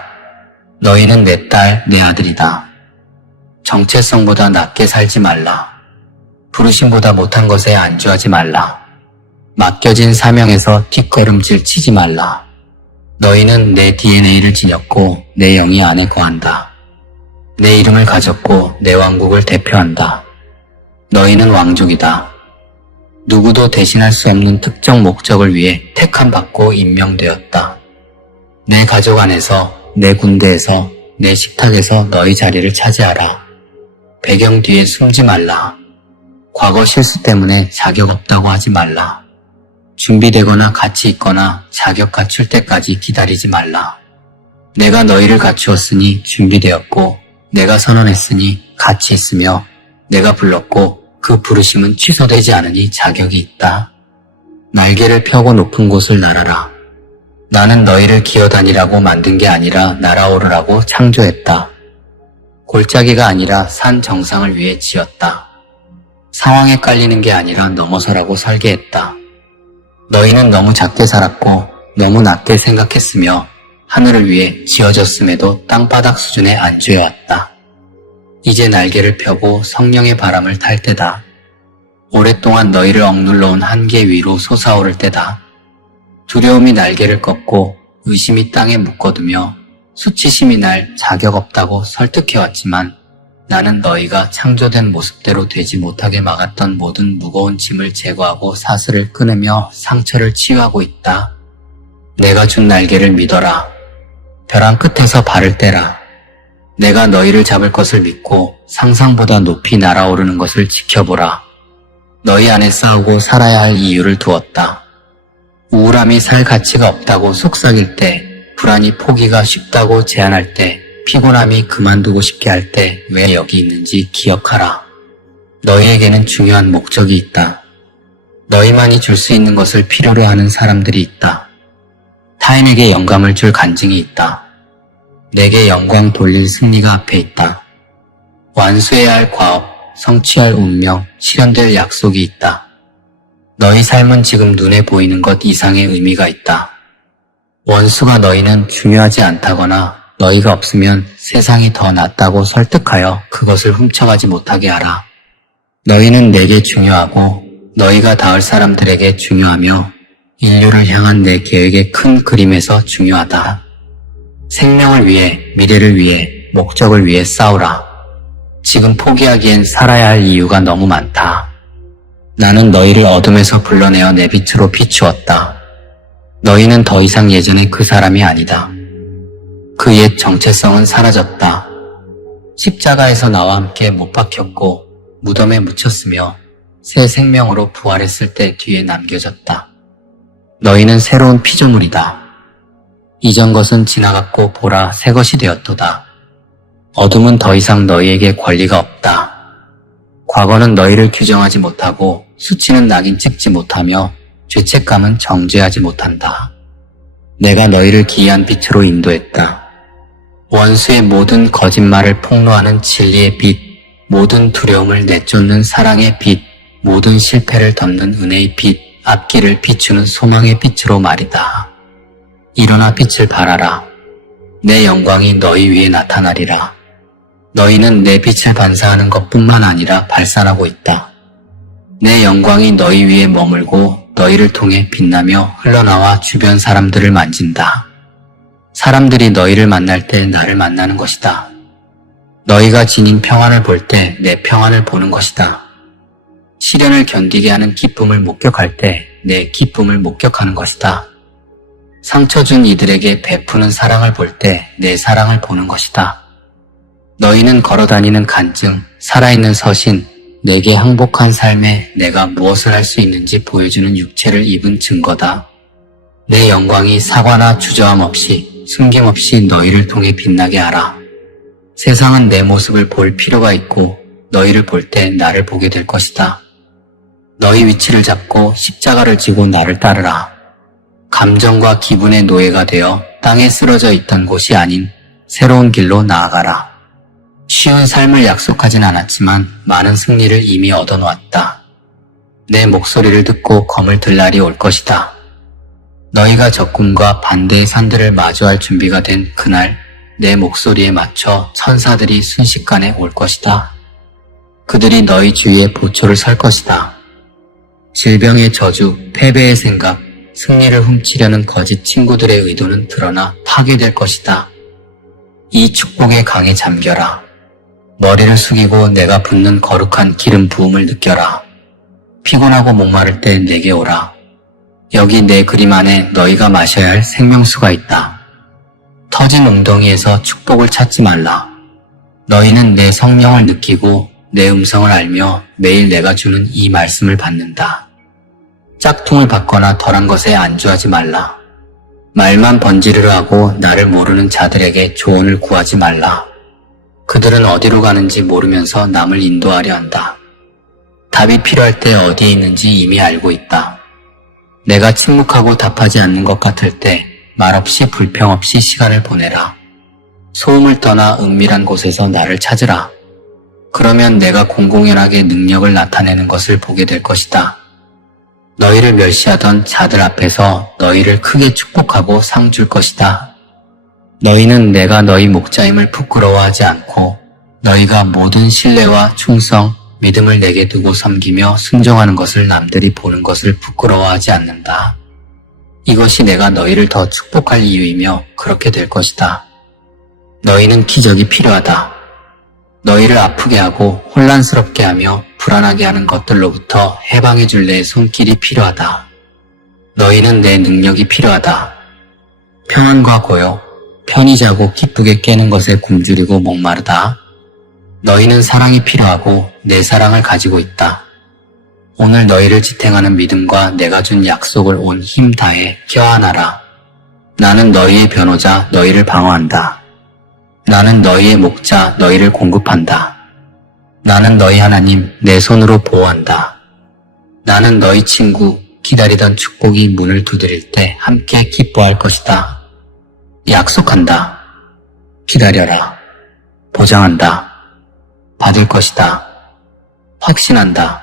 너희는 내 딸, 내 아들이다. 정체성보다 낮게 살지 말라. 부르심보다 못한 것에 안주하지 말라. 맡겨진 사명에서 뒷걸음질 치지 말라. 너희는 내 DNA를 지녔고 내 영이 안에 거한다. 내 이름을 가졌고 내 왕국을 대표한다. 너희는 왕족이다. 누구도 대신할 수 없는 특정 목적을 위해 택함받고 임명되었다. 내 가족 안에서, 내 군대에서, 내 식탁에서 너희 자리를 차지하라. 배경 뒤에 숨지 말라. 과거 실수 때문에 자격 없다고 하지 말라. 준비되거나 가치 있거나 자격 갖출 때까지 기다리지 말라. 내가 너희를 갖추었으니 준비되었고 내가 선언했으니 가치 있으며 내가 불렀고 그 부르심은 취소되지 않으니 자격이 있다. 날개를 펴고 높은 곳을 날아라. 나는 너희를 기어다니라고 만든 게 아니라 날아오르라고 창조했다. 골짜기가 아니라 산 정상을 위해 지었다. 상황에 깔리는 게 아니라 넘어서라고 설계했다. 너희는 너무 작게 살았고 너무 낮게 생각했으며 하늘을 위해 지어졌음에도 땅바닥 수준에 안주해왔다. 이제 날개를 펴고 성령의 바람을 탈 때다. 오랫동안 너희를 억눌러온 한계 위로 솟아오를 때다. 두려움이 날개를 꺾고 의심이 땅에 묶어두며 수치심이 날 자격 없다고 설득해왔지만 나는 너희가 창조된 모습대로 되지 못하게 막았던 모든 무거운 짐을 제거하고 사슬을 끊으며 상처를 치유하고 있다. 내가 준 날개를 믿어라. 벼랑 끝에서 발을 떼라. 내가 너희를 잡을 것을 믿고 상상보다 높이 날아오르는 것을 지켜보라. 너희 안에 싸우고 살아야 할 이유를 두었다. 우울함이 살 가치가 없다고 속삭일 때, 불안이 포기가 쉽다고 제안할 때, 피곤함이 그만두고 싶게 할 때 왜 여기 있는지 기억하라. 너희에게는 중요한 목적이 있다. 너희만이 줄 수 있는 것을 필요로 하는 사람들이 있다. 타인에게 영감을 줄 간증이 있다. 내게 영광 돌릴 승리가 앞에 있다. 완수해야 할 과업, 성취할 운명, 실현될 약속이 있다. 너희 삶은 지금 눈에 보이는 것 이상의 의미가 있다. 원수가 너희는 중요하지 않다거나 너희가 없으면 세상이 더 낫다고 설득하여 그것을 훔쳐가지 못하게 하라. 너희는 내게 중요하고 너희가 닿을 사람들에게 중요하며 인류를 향한 내 계획의 큰 그림에서 중요하다. 생명을 위해, 미래를 위해, 목적을 위해 싸우라. 지금 포기하기엔 살아야 할 이유가 너무 많다. 나는 너희를 어둠에서 불러내어 내 빛으로 비추었다. 너희는 더 이상 예전의 그 사람이 아니다. 그 옛 정체성은 사라졌다. 십자가에서 나와 함께 못 박혔고 무덤에 묻혔으며 새 생명으로 부활했을 때 뒤에 남겨졌다. 너희는 새로운 피조물이다. 이전 것은 지나갔고 보라 새 것이 되었도다. 어둠은 더 이상 너희에게 권리가 없다. 과거는 너희를 규정하지 못하고 수치는 낙인 찍지 못하며 죄책감은 정죄하지 못한다. 내가 너희를 기이한 빛으로 인도했다. 원수의 모든 거짓말을 폭로하는 진리의 빛, 모든 두려움을 내쫓는 사랑의 빛, 모든 실패를 덮는 은혜의 빛, 앞길을 비추는 소망의 빛으로 말이다. 일어나 빛을 발하라. 내 영광이 너희 위에 나타나리라. 너희는 내 빛을 반사하는 것뿐만 아니라 발산하고 있다. 내 영광이 너희 위에 머물고 너희를 통해 빛나며 흘러나와 주변 사람들을 만진다. 사람들이 너희를 만날 때 나를 만나는 것이다. 너희가 지닌 평안을 볼 때 내 평안을 보는 것이다. 시련을 견디게 하는 기쁨을 목격할 때 내 기쁨을 목격하는 것이다. 상처 준 이들에게 베푸는 사랑을 볼 때 내 사랑을 보는 것이다. 너희는 걸어다니는 간증, 살아있는 서신, 내게 항복한 삶에 내가 무엇을 할 수 있는지 보여주는 육체를 입은 증거다. 내 영광이 사과나 주저함 없이 숨김없이 너희를 통해 빛나게 하라. 세상은 내 모습을 볼 필요가 있고 너희를 볼 때 나를 보게 될 것이다. 너희 위치를 잡고 십자가를 지고 나를 따르라. 감정과 기분의 노예가 되어 땅에 쓰러져 있던 곳이 아닌 새로운 길로 나아가라. 쉬운 삶을 약속하진 않았지만 많은 승리를 이미 얻어놓았다. 내 목소리를 듣고 검을 들 날이 올 것이다. 너희가 적군과 반대의 산들을 마주할 준비가 된 그날 내 목소리에 맞춰 천사들이 순식간에 올 것이다. 그들이 너희 주위에 보초를 설 것이다. 질병의 저주, 패배의 생각, 승리를 훔치려는 거짓 친구들의 의도는 드러나 파괴될 것이다. 이 축복의 강에 잠겨라. 머리를 숙이고 내가 붓는 거룩한 기름 부음을 느껴라. 피곤하고 목마를 때 내게 오라. 여기 내 그림 안에 너희가 마셔야 할 생명수가 있다. 터진 웅덩이에서 축복을 찾지 말라. 너희는 내 성령을 느끼고 내 음성을 알며 매일 내가 주는 이 말씀을 받는다. 짝퉁을 받거나 덜한 것에 안주하지 말라. 말만 번지르르 하고 나를 모르는 자들에게 조언을 구하지 말라. 그들은 어디로 가는지 모르면서 남을 인도하려 한다. 답이 필요할 때 어디에 있는지 이미 알고 있다. 내가 침묵하고 답하지 않는 것 같을 때 말없이 불평 없이 시간을 보내라. 소음을 떠나 은밀한 곳에서 나를 찾으라. 그러면 내가 공공연하게 능력을 나타내는 것을 보게 될 것이다. 너희를 멸시하던 자들 앞에서 너희를 크게 축복하고 상 줄 것이다. 너희는 내가 너희 목자임을 부끄러워하지 않고 너희가 모든 신뢰와 충성, 믿음을 내게 두고 섬기며 순종하는 것을 남들이 보는 것을 부끄러워하지 않는다. 이것이 내가 너희를 더 축복할 이유이며 그렇게 될 것이다. 너희는 기적이 필요하다. 너희를 아프게 하고 혼란스럽게 하며 불안하게 하는 것들로부터 해방해 줄 내 손길이 필요하다. 너희는 내 능력이 필요하다. 평안과 고요, 편히 자고 기쁘게 깨는 것에 굶주리고 목마르다. 너희는 사랑이 필요하고 내 사랑을 가지고 있다. 오늘 너희를 지탱하는 믿음과 내가 준 약속을 온 힘 다해 껴안아라. 나는 너희의 변호자, 너희를 방어한다. 나는 너희의 목자, 너희를 공급한다. 나는 너희 하나님, 내 손으로 보호한다. 나는 너희 친구, 기다리던 축복이 문을 두드릴 때 함께 기뻐할 것이다. 약속한다. 기다려라. 보장한다. 받을 것이다. 확신한다.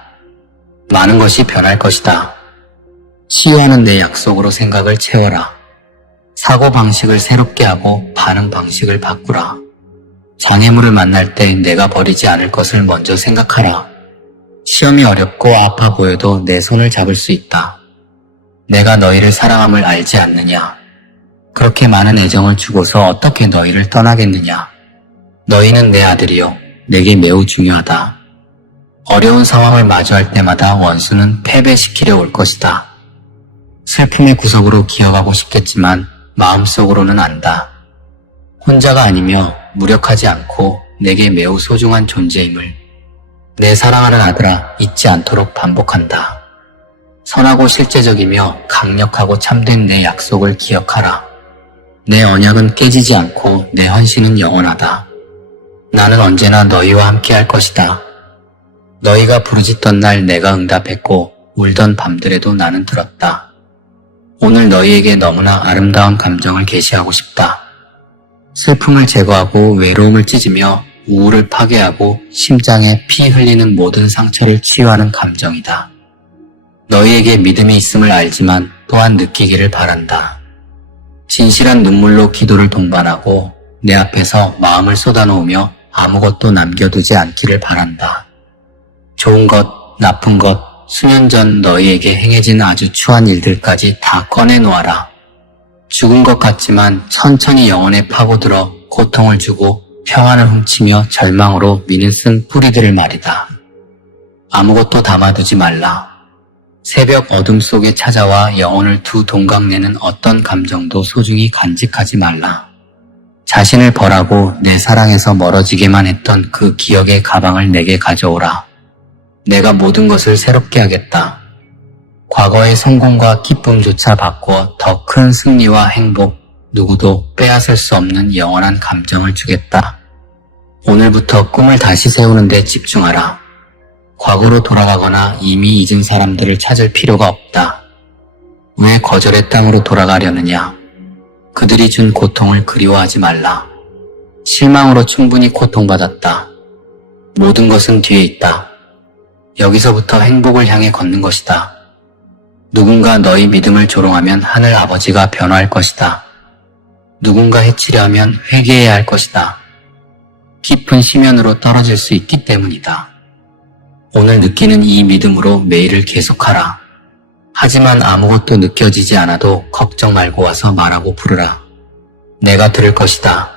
많은 것이 변할 것이다. 치유하는 내 약속으로 생각을 채워라. 사고방식을 새롭게 하고 반응 방식을 바꾸라. 장애물을 만날 때 내가 버리지 않을 것을 먼저 생각하라. 시험이 어렵고 아파 보여도 내 손을 잡을 수 있다. 내가 너희를 사랑함을 알지 않느냐? 그렇게 많은 애정을 주고서 어떻게 너희를 떠나겠느냐? 너희는 내 아들이요. 내게 매우 중요하다. 어려운 상황을 마주할 때마다 원수는 패배시키려 올 것이다. 슬픔의 구석으로 기어가고 싶겠지만 마음속으로는 안다. 혼자가 아니며 무력하지 않고 내게 매우 소중한 존재임을 내 사랑하는 아들아 잊지 않도록 반복한다. 선하고 실제적이며 강력하고 참된 내 약속을 기억하라. 내 언약은 깨지지 않고 내 헌신은 영원하다. 나는 언제나 너희와 함께 할 것이다. 너희가 부르짖던 날 내가 응답했고 울던 밤들에도 나는 들었다. 오늘 너희에게 너무나 아름다운 감정을 계시하고 싶다. 슬픔을 제거하고 외로움을 찢으며 우울을 파괴하고 심장에 피 흘리는 모든 상처를 치유하는 감정이다. 너희에게 믿음이 있음을 알지만 또한 느끼기를 바란다. 진실한 눈물로 기도를 동반하고 내 앞에서 마음을 쏟아놓으며 아무것도 남겨두지 않기를 바란다. 좋은 것, 나쁜 것, 수년 전 너희에게 행해진 아주 추한 일들까지 다 꺼내놓아라. 죽은 것 같지만 천천히 영혼에 파고들어 고통을 주고 평안을 훔치며 절망으로 민을 쓴 뿌리들을 말이다. 아무것도 담아두지 말라. 새벽 어둠 속에 찾아와 영혼을 두 동강내는 어떤 감정도 소중히 간직하지 말라. 자신을 벌하고 내 사랑에서 멀어지게만 했던 그 기억의 가방을 내게 가져오라. 내가 모든 것을 새롭게 하겠다. 과거의 성공과 기쁨조차 바꿔 더 큰 승리와 행복, 누구도 빼앗을 수 없는 영원한 감정을 주겠다. 오늘부터 꿈을 다시 세우는 데 집중하라. 과거로 돌아가거나 이미 잊은 사람들을 찾을 필요가 없다. 왜 거절의 땅으로 돌아가려느냐? 그들이 준 고통을 그리워하지 말라. 실망으로 충분히 고통받았다. 모든 것은 뒤에 있다. 여기서부터 행복을 향해 걷는 것이다. 누군가 너희 믿음을 조롱하면 하늘 아버지가 변화할 것이다. 누군가 해치려 하면 회개해야 할 것이다. 깊은 심연으로 떨어질 수 있기 때문이다. 오늘 느끼는 이 믿음으로 매일을 계속하라. 하지만 아무것도 느껴지지 않아도 걱정 말고 와서 말하고 부르라. 내가 들을 것이다.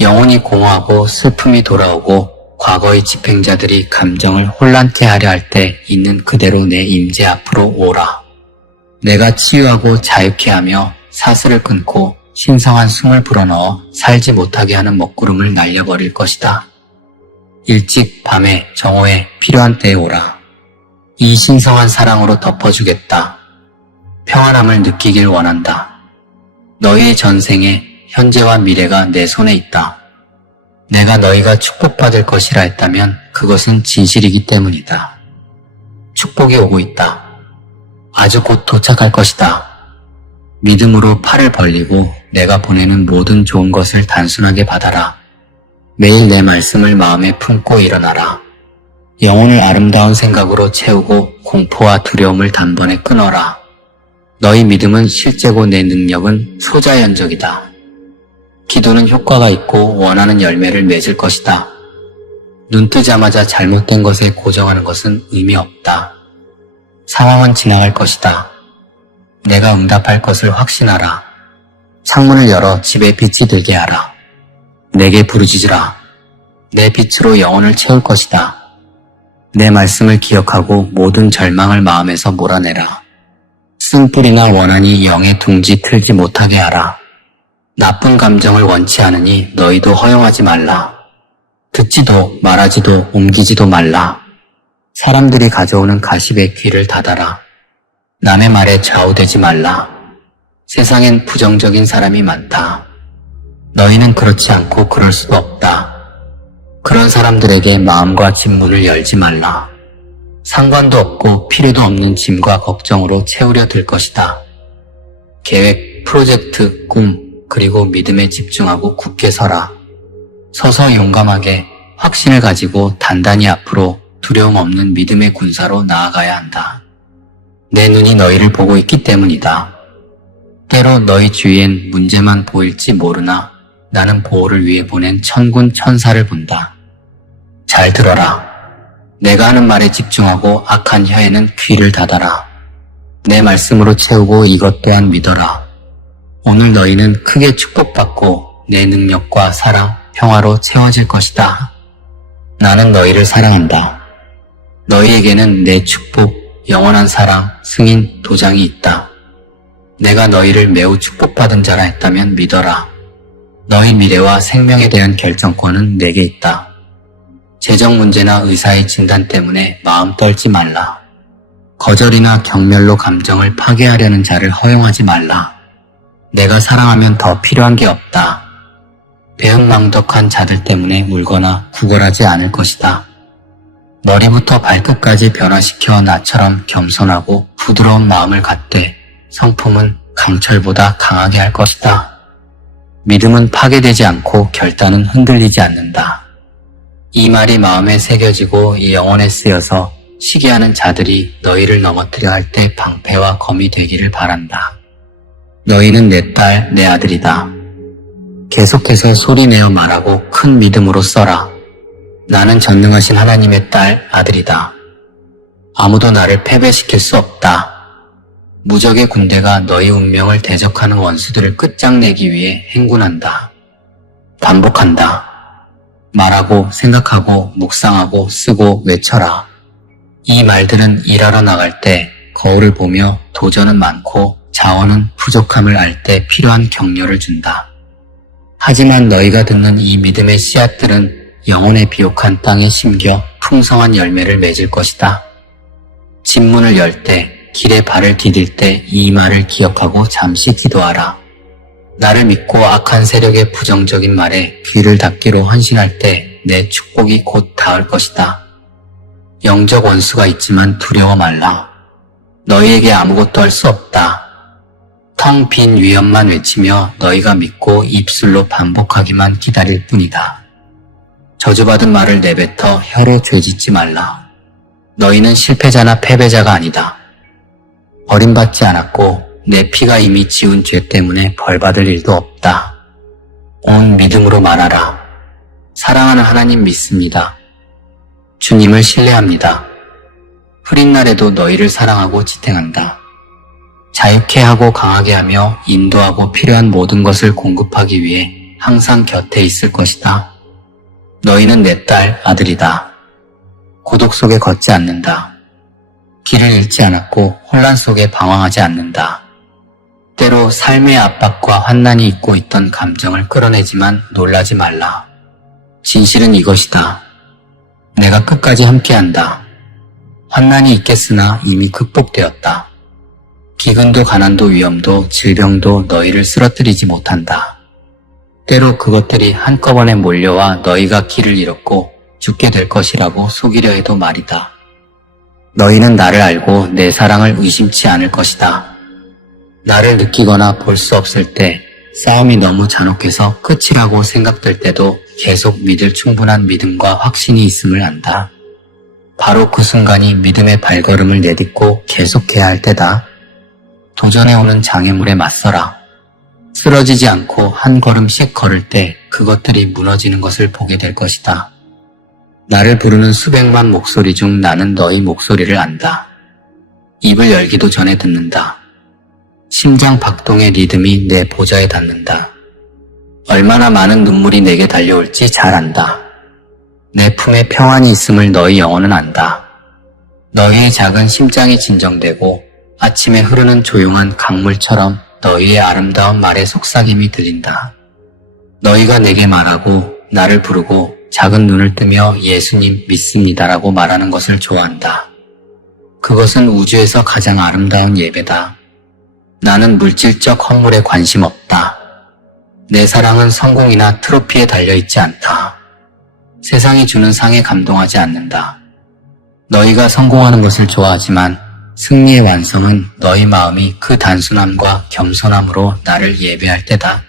영혼이 공허하고 슬픔이 돌아오고 과거의 집행자들이 감정을 혼란케 하려 할 때 있는 그대로 내 임재 앞으로 오라. 내가 치유하고 자유케 하며 사슬을 끊고 신성한 숨을 불어넣어 살지 못하게 하는 먹구름을 날려버릴 것이다. 일찍 밤에 정오에 필요한 때에 오라. 이 신성한 사랑으로 덮어주겠다. 평안함을 느끼길 원한다. 너희의 전생에 현재와 미래가 내 손에 있다. 내가 너희가 축복받을 것이라 했다면 그것은 진실이기 때문이다. 축복이 오고 있다. 아주 곧 도착할 것이다. 믿음으로 팔을 벌리고 내가 보내는 모든 좋은 것을 단순하게 받아라. 매일 내 말씀을 마음에 품고 일어나라. 영혼을 아름다운 생각으로 채우고 공포와 두려움을 단번에 끊어라. 너희 믿음은 실제고 내 능력은 소자연적이다. 기도는 효과가 있고 원하는 열매를 맺을 것이다. 눈 뜨자마자 잘못된 것에 고정하는 것은 의미 없다. 상황은 지나갈 것이다. 내가 응답할 것을 확신하라. 창문을 열어 집에 빛이 들게 하라. 내게 부르짖으라. 내 빛으로 영혼을 채울 것이다. 내 말씀을 기억하고 모든 절망을 마음에서 몰아내라. 쓴뿌리나 원한이 영의 둥지 틀지 못하게 하라. 나쁜 감정을 원치 않으니 너희도 허용하지 말라. 듣지도 말하지도 옮기지도 말라. 사람들이 가져오는 가십에 귀를 닫아라. 남의 말에 좌우되지 말라. 세상엔 부정적인 사람이 많다. 너희는 그렇지 않고 그럴 수도 없다. 그런 사람들에게 마음과 집문을 열지 말라. 상관도 없고 필요도 없는 짐과 걱정으로 채우려 들 것이다. 계획, 프로젝트, 꿈, 그리고 믿음에 집중하고 굳게 서라. 서서 용감하게 확신을 가지고 단단히 앞으로 두려움 없는 믿음의 군사로 나아가야 한다. 내 눈이 너희를 보고 있기 때문이다. 때로 너희 주위엔 문제만 보일지 모르나 나는 보호를 위해 보낸 천군 천사를 본다. 잘 들어라. 내가 하는 말에 집중하고 악한 혀에는 귀를 닫아라. 내 말씀으로 채우고 이것 또한 믿어라. 오늘 너희는 크게 축복받고 내 능력과 사랑, 평화로 채워질 것이다. 나는 너희를 사랑한다. 너희에게는 내 축복, 영원한 사랑, 승인, 도장이 있다. 내가 너희를 매우 축복받은 자라 했다면 믿어라. 너희 미래와 생명에 대한 결정권은 내게 있다. 재정 문제나 의사의 진단 때문에 마음 떨지 말라. 거절이나 경멸로 감정을 파괴하려는 자를 허용하지 말라. 내가 사랑하면 더 필요한 게 없다. 배은망덕한 자들 때문에 울거나 구걸하지 않을 것이다. 머리부터 발끝까지 변화시켜 나처럼 겸손하고 부드러운 마음을 갖되 성품은 강철보다 강하게 할 것이다. 믿음은 파괴되지 않고 결단은 흔들리지 않는다. 이 말이 마음에 새겨지고 이 영혼에 쓰여서 시기하는 자들이 너희를 넘어뜨려 할 때 방패와 검이 되기를 바란다. 너희는 내 딸, 내 아들이다. 계속해서 소리내어 말하고 큰 믿음으로 써라. 나는 전능하신 하나님의 딸, 아들이다. 아무도 나를 패배시킬 수 없다. 무적의 군대가 너희 운명을 대적하는 원수들을 끝장내기 위해 행군한다. 반복한다. 말하고 생각하고 묵상하고 쓰고 외쳐라. 이 말들은 일하러 나갈 때 거울을 보며 도전은 많고 자원은 부족함을 알 때 필요한 격려를 준다. 하지만 너희가 듣는 이 믿음의 씨앗들은 영혼의 비옥한 땅에 심겨 풍성한 열매를 맺을 것이다. 집문을 열 때, 길에 발을 디딜 때 이 말을 기억하고 잠시 기도하라. 나를 믿고 악한 세력의 부정적인 말에 귀를 닫기로 헌신할 때 내 축복이 곧 닿을 것이다. 영적 원수가 있지만 두려워 말라. 너희에게 아무것도 할 수 없다. 텅 빈 위협만 외치며 너희가 믿고 입술로 반복하기만 기다릴 뿐이다. 저주받은 말을 내뱉어 혀로 죄짓지 말라. 너희는 실패자나 패배자가 아니다. 버림받지 않았고 내 피가 이미 지운 죄 때문에 벌받을 일도 없다. 온 믿음으로 말하라. 사랑하는 하나님 믿습니다. 주님을 신뢰합니다. 흐린 날에도 너희를 사랑하고 지탱한다. 자유케 하고 강하게 하며 인도하고 필요한 모든 것을 공급하기 위해 항상 곁에 있을 것이다. 너희는 내 딸, 아들이다. 고독 속에 걷지 않는다. 길을 잃지 않았고 혼란 속에 방황하지 않는다. 때로 삶의 압박과 환난이 잊고 있던 감정을 끌어내지만 놀라지 말라. 진실은 이것이다. 내가 끝까지 함께한다. 환난이 있겠으나 이미 극복되었다. 기근도 가난도 위험도 질병도 너희를 쓰러뜨리지 못한다. 때로 그것들이 한꺼번에 몰려와 너희가 길을 잃었고 죽게 될 것이라고 속이려 해도 말이다. 너희는 나를 알고 내 사랑을 의심치 않을 것이다. 나를 느끼거나 볼 수 없을 때, 싸움이 너무 잔혹해서 끝이라고 생각될 때도 계속 믿을 충분한 믿음과 확신이 있음을 안다. 바로 그 순간이 믿음의 발걸음을 내딛고 계속해야 할 때다. 도전해 오는 장애물에 맞서라. 쓰러지지 않고 한 걸음씩 걸을 때 그것들이 무너지는 것을 보게 될 것이다. 나를 부르는 수백만 목소리 중 나는 너희 목소리를 안다. 입을 열기도 전에 듣는다. 심장 박동의 리듬이 내 보좌에 닿는다. 얼마나 많은 눈물이 내게 달려올지 잘 안다. 내 품에 평안이 있음을 너희 영혼은 안다. 너희의 작은 심장이 진정되고 아침에 흐르는 조용한 강물처럼 너희의 아름다운 말의 속삭임이 들린다. 너희가 내게 말하고 나를 부르고 작은 눈을 뜨며 예수님 믿습니다라고 말하는 것을 좋아한다. 그것은 우주에서 가장 아름다운 예배다. 나는 물질적 허물에 관심 없다. 내 사랑은 성공이나 트로피에 달려있지 않다. 세상이 주는 상에 감동하지 않는다. 너희가 성공하는 것을 좋아하지만 승리의 완성은 너희 마음이 그 단순함과 겸손함으로 나를 예배할 때다.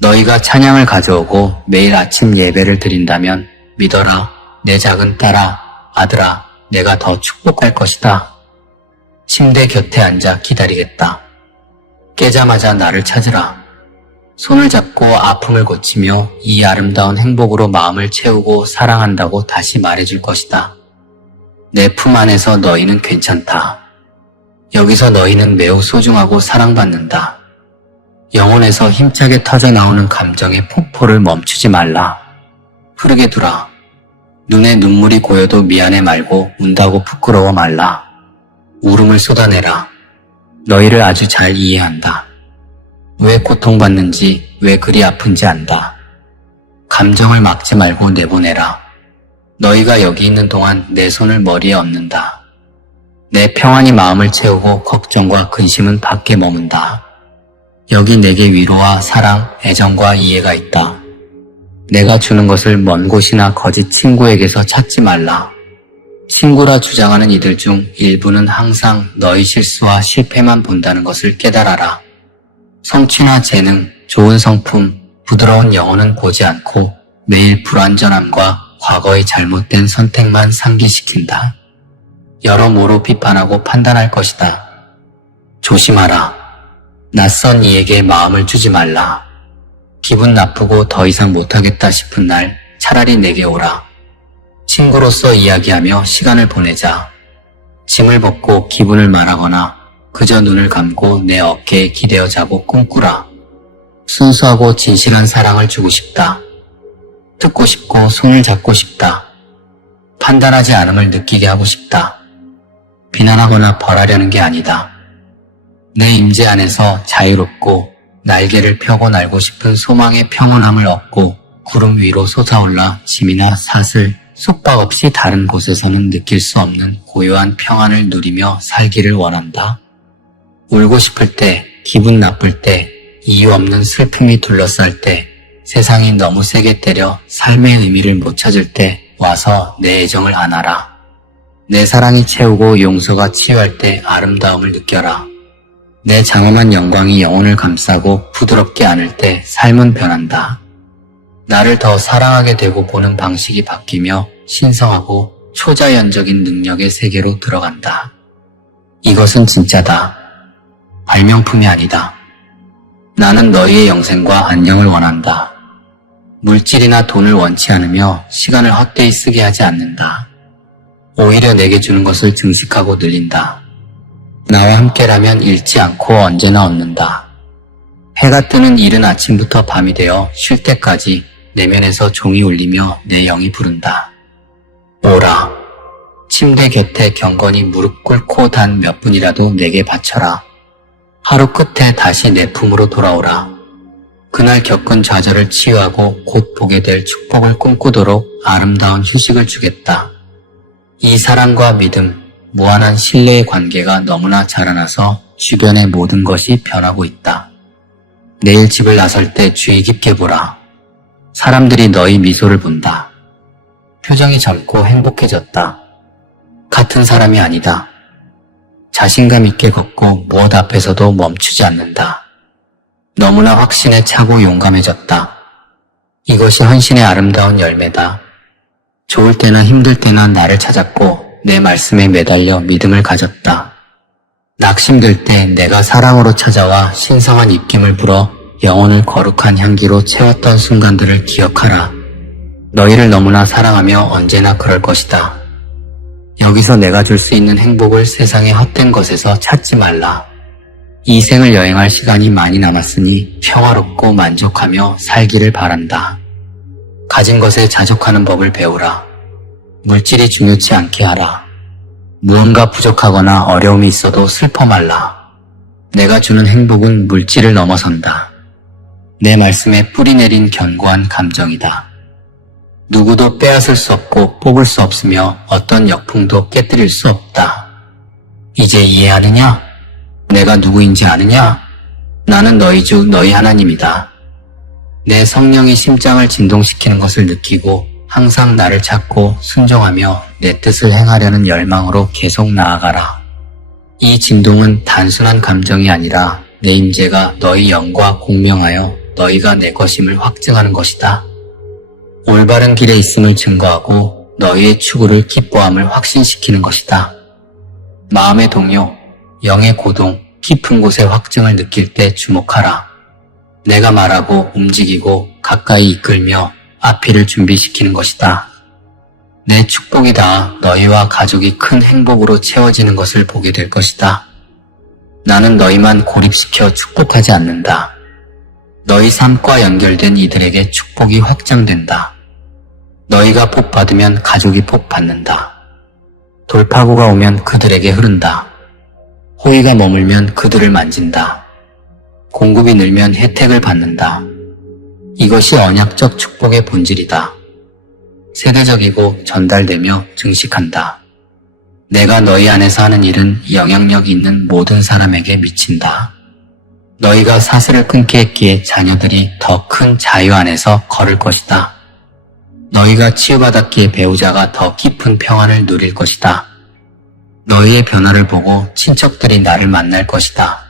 너희가 찬양을 가져오고 매일 아침 예배를 드린다면 믿어라, 내 작은 딸아, 아들아, 내가 더 축복할 것이다. 침대 곁에 앉아 기다리겠다. 깨자마자 나를 찾으라. 손을 잡고 아픔을 고치며 이 아름다운 행복으로 마음을 채우고 사랑한다고 다시 말해줄 것이다. 내 품 안에서 너희는 괜찮다. 여기서 너희는 매우 소중하고 사랑받는다. 영혼에서 힘차게 터져나오는 감정의 폭포를 멈추지 말라. 흐르게 두라. 눈에 눈물이 고여도 미안해 말고 운다고 부끄러워 말라. 울음을 쏟아내라. 너희를 아주 잘 이해한다. 왜 고통받는지, 왜 그리 아픈지 안다. 감정을 막지 말고 내보내라. 너희가 여기 있는 동안 내 손을 머리에 얹는다. 내 평안이 마음을 채우고 걱정과 근심은 밖에 머문다. 여기 내게 위로와 사랑, 애정과 이해가 있다. 내가 주는 것을 먼 곳이나 거짓 친구에게서 찾지 말라. 친구라 주장하는 이들 중 일부는 항상 너희 실수와 실패만 본다는 것을 깨달아라. 성취나 재능, 좋은 성품, 부드러운 영혼은 보지 않고 매일 불완전함과 과거의 잘못된 선택만 상기시킨다. 여러모로 비판하고 판단할 것이다. 조심하라. 낯선 이에게 마음을 주지 말라. 기분 나쁘고 더 이상 못하겠다 싶은 날 차라리 내게 오라. 친구로서 이야기하며 시간을 보내자. 짐을 벗고 기분을 말하거나 그저 눈을 감고 내 어깨에 기대어 자고 꿈꾸라. 순수하고 진실한 사랑을 주고 싶다. 듣고 싶고 손을 잡고 싶다. 판단하지 않음을 느끼게 하고 싶다. 비난하거나 벌하려는 게 아니다. 내 임재 안에서 자유롭고 날개를 펴고 날고 싶은 소망의 평온함을 얻고 구름 위로 솟아올라 짐이나 사슬, 속박 없이 다른 곳에서는 느낄 수 없는 고요한 평안을 누리며 살기를 원한다. 울고 싶을 때, 기분 나쁠 때, 이유 없는 슬픔이 둘러쌀 때, 세상이 너무 세게 때려 삶의 의미를 못 찾을 때 와서 내 애정을 안아라. 내 사랑이 채우고 용서가 치유할 때 아름다움을 느껴라. 내 장엄한 영광이 영혼을 감싸고 부드럽게 안을 때 삶은 변한다. 나를 더 사랑하게 되고 보는 방식이 바뀌며 신성하고 초자연적인 능력의 세계로 들어간다. 이것은 진짜다. 발명품이 아니다. 나는 너희의 영생과 안녕을 원한다. 물질이나 돈을 원치 않으며 시간을 헛되이 쓰게 하지 않는다. 오히려 내게 주는 것을 증식하고 늘린다. 나와 함께라면 잃지 않고 언제나 얻는다. 해가 뜨는 이른 아침부터 밤이 되어 쉴 때까지 내면에서 종이 울리며 내 영이 부른다. 오라. 침대 곁에 경건히 무릎 꿇고 단 몇 분이라도 내게 바쳐라. 하루 끝에 다시 내 품으로 돌아오라. 그날 겪은 좌절을 치유하고 곧 보게 될 축복을 꿈꾸도록 아름다운 휴식을 주겠다. 이 사랑과 믿음, 무한한 신뢰의 관계가 너무나 자라나서 주변의 모든 것이 변하고 있다. 내일 집을 나설 때 주의 깊게 보라. 사람들이 너희 미소를 본다. 표정이 젊고 행복해졌다. 같은 사람이 아니다. 자신감 있게 걷고 무엇 앞에서도 멈추지 않는다. 너무나 확신에 차고 용감해졌다. 이것이 헌신의 아름다운 열매다. 좋을 때나 힘들 때나 나를 찾았고 내 말씀에 매달려 믿음을 가졌다. 낙심될 때 내가 사랑으로 찾아와 신성한 입김을 불어 영혼을 거룩한 향기로 채웠던 순간들을 기억하라. 너희를 너무나 사랑하며 언제나 그럴 것이다. 여기서 내가 줄 수 있는 행복을 세상의 헛된 것에서 찾지 말라. 이 생을 여행할 시간이 많이 남았으니 평화롭고 만족하며 살기를 바란다. 가진 것에 자족하는 법을 배우라. 물질이 중요치 않게 하라. 무언가 부족하거나 어려움이 있어도 슬퍼 말라. 내가 주는 행복은 물질을 넘어선다. 내 말씀에 뿌리 내린 견고한 감정이다. 누구도 빼앗을 수 없고 뽑을 수 없으며 어떤 역풍도 깨뜨릴 수 없다. 이제 이해하느냐? 내가 누구인지 아느냐? 나는 너희 주 너희 하나님이다. 내 성령이 심장을 진동시키는 것을 느끼고 항상 나를 찾고 순종하며 내 뜻을 행하려는 열망으로 계속 나아가라. 이 진동은 단순한 감정이 아니라 내 임재가 너희 영과 공명하여 너희가 내 것임을 확증하는 것이다. 올바른 길에 있음을 증거하고 너희의 추구를 기뻐함을 확신시키는 것이다. 마음의 동요, 영의 고동, 깊은 곳의 확증을 느낄 때 주목하라. 내가 말하고 움직이고 가까이 이끌며 앞이를 준비시키는 것이다. 내 축복이 다 너희와 가족이 큰 행복으로 채워지는 것을 보게 될 것이다. 나는 너희만 고립시켜 축복하지 않는다. 너희 삶과 연결된 이들에게 축복이 확장된다. 너희가 복 받으면 가족이 복 받는다. 돌파구가 오면 그들에게 흐른다. 호의가 머물면 그들을 만진다. 공급이 늘면 혜택을 받는다. 이것이 언약적 축복의 본질이다. 세대적이고 전달되며 증식한다. 내가 너희 안에서 하는 일은 영향력 있는 모든 사람에게 미친다. 너희가 사슬을 끊게 했기에 자녀들이 더 큰 자유 안에서 걸을 것이다. 너희가 치유받았기에 배우자가 더 깊은 평안을 누릴 것이다. 너희의 변화를 보고 친척들이 나를 만날 것이다.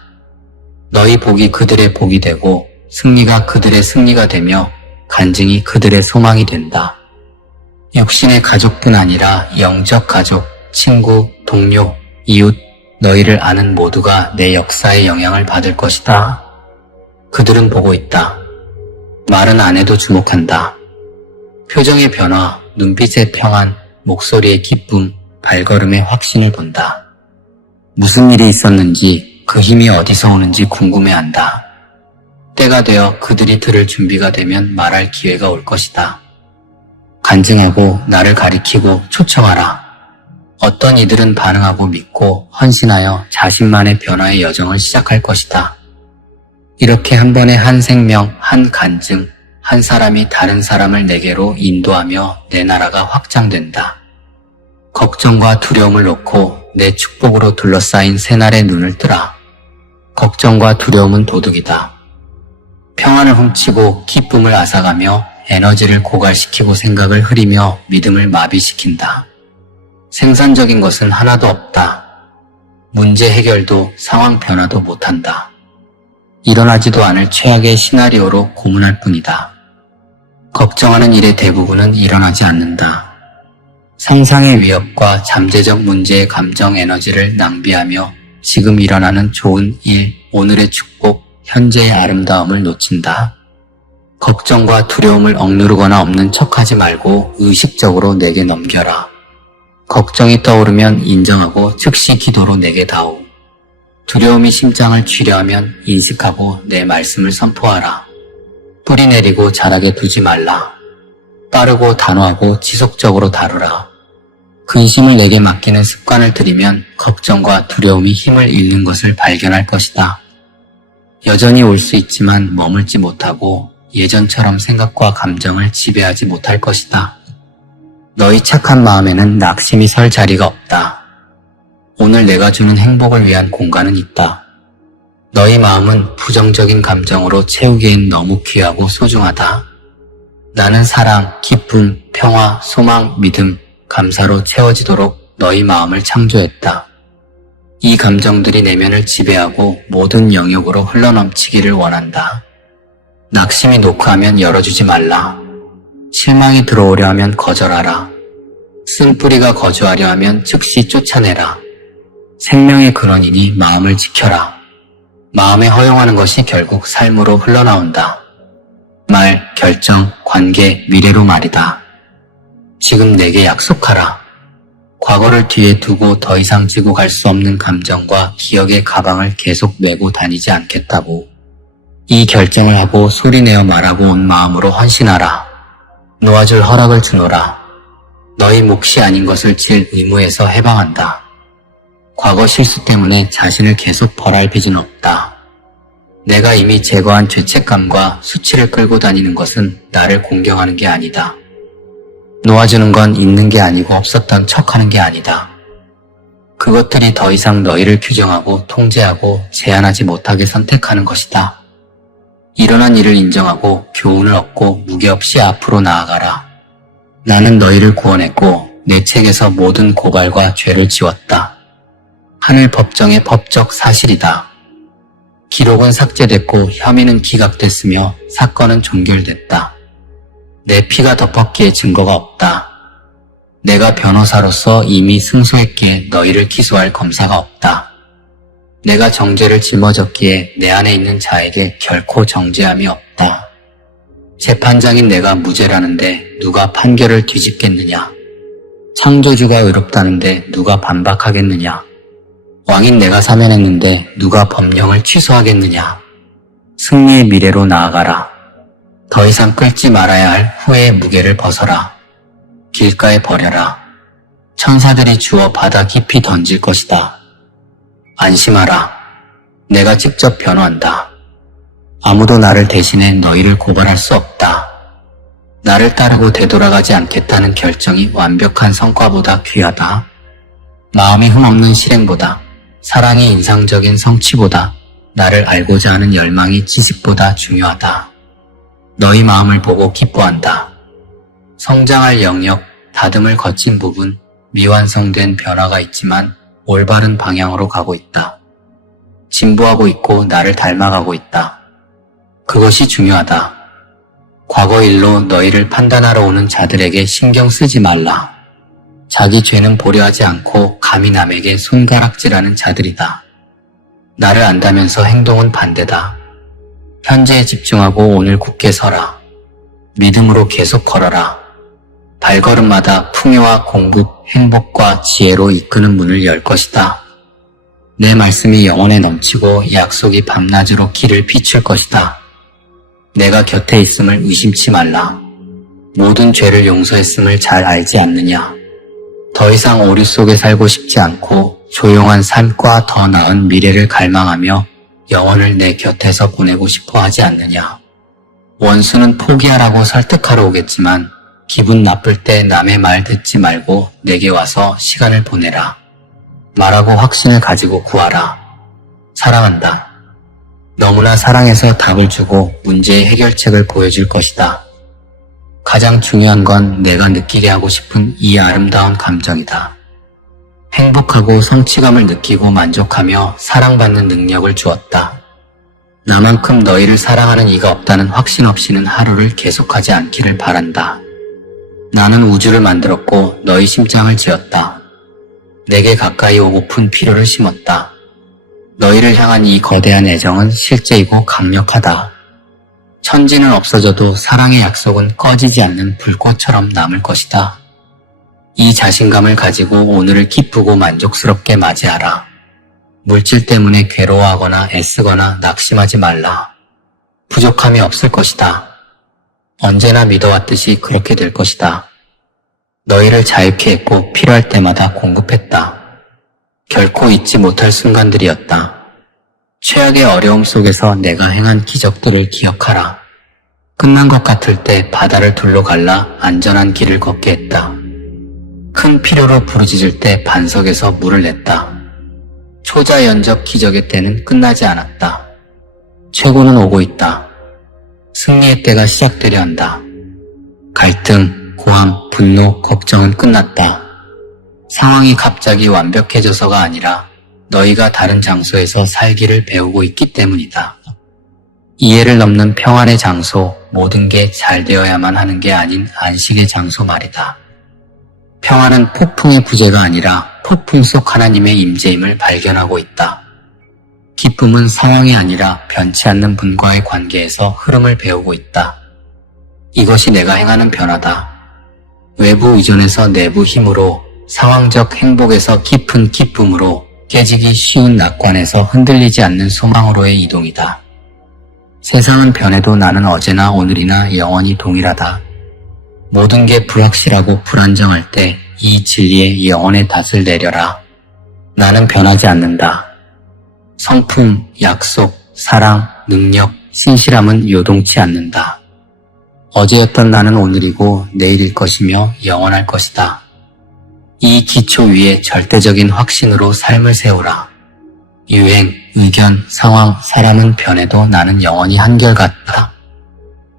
너희 복이 그들의 복이 되고 승리가 그들의 승리가 되며 간증이 그들의 소망이 된다. 육신의 가족뿐 아니라 영적 가족, 친구, 동료, 이웃, 너희를 아는 모두가 내 역사의 영향을 받을 것이다. 그들은 보고 있다. 말은 안 해도 주목한다. 표정의 변화, 눈빛의 평안, 목소리의 기쁨, 발걸음의 확신을 본다. 무슨 일이 있었는지, 그 힘이 어디서 오는지 궁금해한다. 때가 되어 그들이 들을 준비가 되면 말할 기회가 올 것이다. 간증하고 나를 가리키고 초청하라. 어떤 이들은 반응하고 믿고 헌신하여 자신만의 변화의 여정을 시작할 것이다. 이렇게 한 번에 한 생명, 한 간증, 한 사람이 다른 사람을 내게로 인도하며 내 나라가 확장된다. 걱정과 두려움을 놓고 내 축복으로 둘러싸인 새날의 눈을 뜨라. 걱정과 두려움은 도둑이다. 평안을 훔치고 기쁨을 앗아가며 에너지를 고갈시키고 생각을 흐리며 믿음을 마비시킨다. 생산적인 것은 하나도 없다. 문제 해결도 상황 변화도 못한다. 일어나지도 않을 최악의 시나리오로 고문할 뿐이다. 걱정하는 일의 대부분은 일어나지 않는다. 상상의 위협과 잠재적 문제의 감정 에너지를 낭비하며 지금 일어나는 좋은 일, 오늘의 축복, 현재의 아름다움을 놓친다. 걱정과 두려움을 억누르거나 없는 척하지 말고 의식적으로 내게 넘겨라. 걱정이 떠오르면 인정하고 즉시 기도로 내게 다오. 두려움이 심장을 쥐려하면 인식하고 내 말씀을 선포하라. 뿌리 내리고 자라게 두지 말라. 빠르고 단호하고 지속적으로 다루라. 근심을 내게 맡기는 습관을 들이면 걱정과 두려움이 힘을 잃는 것을 발견할 것이다. 여전히 올 수 있지만 머물지 못하고 예전처럼 생각과 감정을 지배하지 못할 것이다. 너희 착한 마음에는 낙심이 설 자리가 없다. 오늘 내가 주는 행복을 위한 공간은 있다. 너희 마음은 부정적인 감정으로 채우기엔 너무 귀하고 소중하다. 나는 사랑, 기쁨, 평화, 소망, 믿음, 감사로 채워지도록 너희 마음을 창조했다. 이 감정들이 내면을 지배하고 모든 영역으로 흘러넘치기를 원한다. 낙심이 노크하면 열어주지 말라. 실망이 들어오려 하면 거절하라. 쓴뿌리가 거주하려 하면 즉시 쫓아내라. 생명의 근원이니 마음을 지켜라. 마음에 허용하는 것이 결국 삶으로 흘러나온다. 말, 결정, 관계, 미래로 말이다. 지금 내게 약속하라. 과거를 뒤에 두고 더 이상 지고 갈 수 없는 감정과 기억의 가방을 계속 메고 다니지 않겠다고. 이 결정을 하고 소리내어 말하고 온 마음으로 헌신하라. 놓아줄 허락을 주노라. 너희 몫이 아닌 것을 질 의무에서 해방한다. 과거 실수 때문에 자신을 계속 벌할 빚은 없다. 내가 이미 제거한 죄책감과 수치를 끌고 다니는 것은 나를 공경하는 게 아니다. 놓아주는 건 있는 게 아니고 없었던 척하는 게 아니다. 그것들이 더 이상 너희를 규정하고 통제하고 제한하지 못하게 선택하는 것이다. 일어난 일을 인정하고 교훈을 얻고 무게 없이 앞으로 나아가라. 나는 너희를 구원했고 내 책에서 모든 고발과 죄를 지웠다. 하늘 법정의 법적 사실이다. 기록은 삭제됐고 혐의는 기각됐으며 사건은 종결됐다. 내 피가 덮었기에 증거가 없다. 내가 변호사로서 이미 승소했기에 너희를 기소할 검사가 없다. 내가 정죄를 짊어졌기에 내 안에 있는 자에게 결코 정죄함이 없다. 재판장인 내가 무죄라는데 누가 판결을 뒤집겠느냐? 창조주가 의롭다는데 누가 반박하겠느냐? 왕인 내가 사면했는데 누가 법령을 취소하겠느냐? 승리의 미래로 나아가라. 더 이상 끌지 말아야 할 후회의 무게를 벗어라. 길가에 버려라. 천사들이 주워 바다 깊이 던질 것이다. 안심하라. 내가 직접 변호한다. 아무도 나를 대신해 너희를 고발할 수 없다. 나를 따르고 되돌아가지 않겠다는 결정이 완벽한 성과보다 귀하다. 마음이 흠없는 실행보다, 사랑이 인상적인 성취보다, 나를 알고자 하는 열망이 지식보다 중요하다. 너희 마음을 보고 기뻐한다. 성장할 영역, 다듬을 거친 부분, 미완성된 변화가 있지만 올바른 방향으로 가고 있다. 진보하고 있고 나를 닮아가고 있다. 그것이 중요하다. 과거 일로 너희를 판단하러 오는 자들에게 신경 쓰지 말라. 자기 죄는 보려하지 않고 감히 남에게 손가락질하는 자들이다. 나를 안다면서 행동은 반대다. 현재에 집중하고 오늘 굳게 서라. 믿음으로 계속 걸어라. 발걸음마다 풍요와 공급, 행복과 지혜로 이끄는 문을 열 것이다. 내 말씀이 영혼에 넘치고 약속이 밤낮으로 길을 비출 것이다. 내가 곁에 있음을 의심치 말라. 모든 죄를 용서했음을 잘 알지 않느냐. 더 이상 오류 속에 살고 싶지 않고 조용한 삶과 더 나은 미래를 갈망하며 영혼을 내 곁에서 보내고 싶어 하지 않느냐. 원수는 포기하라고 설득하러 오겠지만 기분 나쁠 때 남의 말 듣지 말고 내게 와서 시간을 보내라. 말하고 확신을 가지고 구하라. 사랑한다. 너무나 사랑해서 답을 주고 문제의 해결책을 보여줄 것이다. 가장 중요한 건 내가 느끼게 하고 싶은 이 아름다운 감정이다. 행복하고 성취감을 느끼고 만족하며 사랑받는 능력을 주었다. 나만큼 너희를 사랑하는 이가 없다는 확신 없이는 하루를 계속하지 않기를 바란다. 나는 우주를 만들었고 너희 심장을 지었다. 내게 가까이 오고픈 필요를 심었다. 너희를 향한 이 거대한 애정은 실제이고 강력하다. 천지는 없어져도 사랑의 약속은 꺼지지 않는 불꽃처럼 남을 것이다. 이 자신감을 가지고 오늘을 기쁘고 만족스럽게 맞이하라. 물질 때문에 괴로워하거나 애쓰거나 낙심하지 말라. 부족함이 없을 것이다. 언제나 믿어왔듯이 그렇게 될 것이다. 너희를 자유케 했고 필요할 때마다 공급했다. 결코 잊지 못할 순간들이었다. 최악의 어려움 속에서 내가 행한 기적들을 기억하라. 끝난 것 같을 때 바다를 둘러 갈라 안전한 길을 걷게 했다. 큰 필요로 부르짖을 때 반석에서 물을 냈다. 초자연적 기적의 때는 끝나지 않았다. 최고는 오고 있다. 승리의 때가 시작되려 한다. 갈등, 고함, 분노, 걱정은 끝났다. 상황이 갑자기 완벽해져서가 아니라 너희가 다른 장소에서 살기를 배우고 있기 때문이다. 이해를 넘는 평안의 장소, 모든 게 잘 되어야만 하는 게 아닌 안식의 장소 말이다. 평안은 폭풍의 부재가 아니라 폭풍 속 하나님의 임재임을 발견하고 있다. 기쁨은 상황이 아니라 변치 않는 분과의 관계에서 흐름을 배우고 있다. 이것이 내가 행하는 변화다. 외부 의존에서 내부 힘으로, 상황적 행복에서 깊은 기쁨으로, 깨지기 쉬운 낙관에서 흔들리지 않는 소망으로의 이동이다. 세상은 변해도 나는 어제나 오늘이나 영원히 동일하다. 모든 게 불확실하고 불안정할 때 이 진리의 영원의 닷을 내려라. 나는 변하지 않는다. 성품, 약속, 사랑, 능력, 신실함은 요동치 않는다. 어제였던 나는 오늘이고 내일일 것이며 영원할 것이다. 이 기초 위에 절대적인 확신으로 삶을 세우라. 유행, 의견, 상황, 사람은 변해도 나는 영원히 한결같다.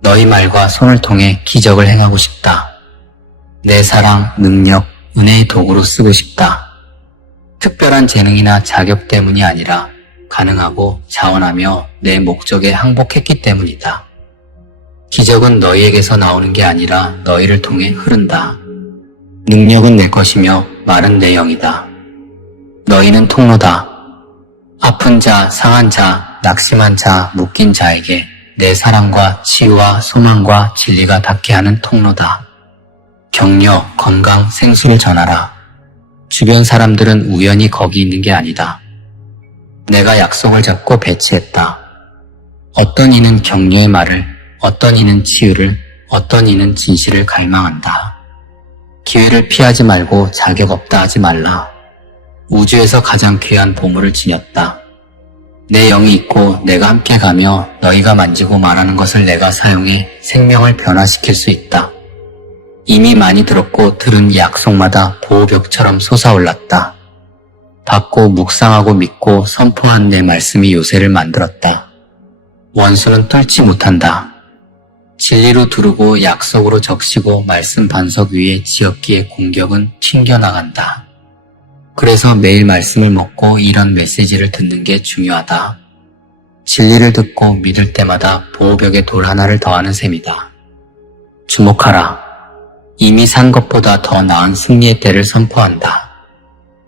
너희 말과 손을 통해 기적을 행하고 싶다. 내 사랑, 능력, 은혜의 도구로 쓰고 싶다. 특별한 재능이나 자격 때문이 아니라 가능하고 자원하며 내 목적에 항복했기 때문이다. 기적은 너희에게서 나오는 게 아니라 너희를 통해 흐른다. 능력은 내 것이며 말은 내 영이다. 너희는 통로다. 아픈 자, 상한 자, 낙심한 자, 묶인 자에게 내 사랑과 치유와 소망과 진리가 닿게 하는 통로다. 격려, 건강, 생수를 전하라. 주변 사람들은 우연히 거기 있는 게 아니다. 내가 약속을 잡고 배치했다. 어떤 이는 격려의 말을, 어떤 이는 치유를, 어떤 이는 진실을 갈망한다. 기회를 피하지 말고 자격 없다 하지 말라. 우주에서 가장 귀한 보물을 지녔다. 내 영이 있고 내가 함께 가며 너희가 만지고 말하는 것을 내가 사용해 생명을 변화시킬 수 있다. 이미 많이 들었고 들은 약속마다 보호벽처럼 솟아올랐다. 받고 묵상하고 믿고 선포한 내 말씀이 요새를 만들었다. 원수는 뚫지 못한다. 진리로 두르고 약속으로 적시고 말씀 반석 위에 지었기에 공격은 튕겨나간다. 그래서 매일 말씀을 먹고 이런 메시지를 듣는 게 중요하다. 진리를 듣고 믿을 때마다 보호벽에 돌 하나를 더하는 셈이다. 주목하라. 이미 산 것보다 더 나은 승리의 때를 선포한다.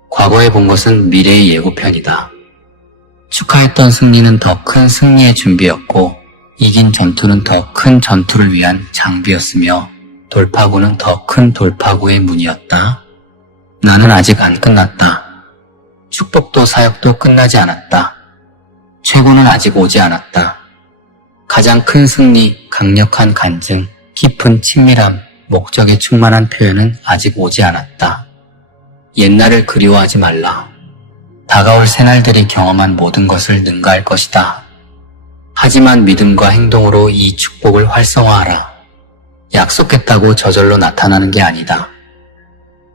과거에 본 것은 미래의 예고편이다. 축하했던 승리는 더 큰 승리의 준비였고 이긴 전투는 더 큰 전투를 위한 장비였으며 돌파구는 더 큰 돌파구의 문이었다. 나는 아직 안 끝났다. 축복도 사역도 끝나지 않았다. 최고는 아직 오지 않았다. 가장 큰 승리, 강력한 간증, 깊은 친밀함, 목적에 충만한 표현은 아직 오지 않았다. 옛날을 그리워하지 말라. 다가올 새날들이 경험한 모든 것을 능가할 것이다. 하지만 믿음과 행동으로 이 축복을 활성화하라. 약속했다고 저절로 나타나는 게 아니다.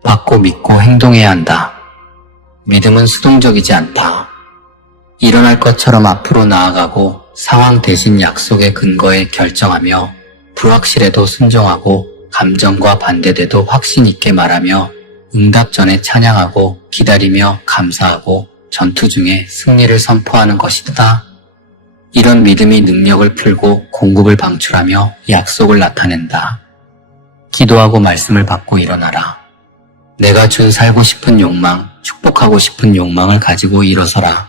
받고 믿고 행동해야 한다. 믿음은 수동적이지 않다. 일어날 것처럼 앞으로 나아가고 상황 대신 약속의 근거에 결정하며 불확실해도 순종하고 감정과 반대돼도 확신 있게 말하며 응답 전에 찬양하고 기다리며 감사하고 전투 중에 승리를 선포하는 것이다. 이런 믿음이 능력을 풀고 공급을 방출하며 약속을 나타낸다. 기도하고 말씀을 받고 일어나라. 내가 준 살고 싶은 욕망, 축복하고 싶은 욕망을 가지고 일어서라.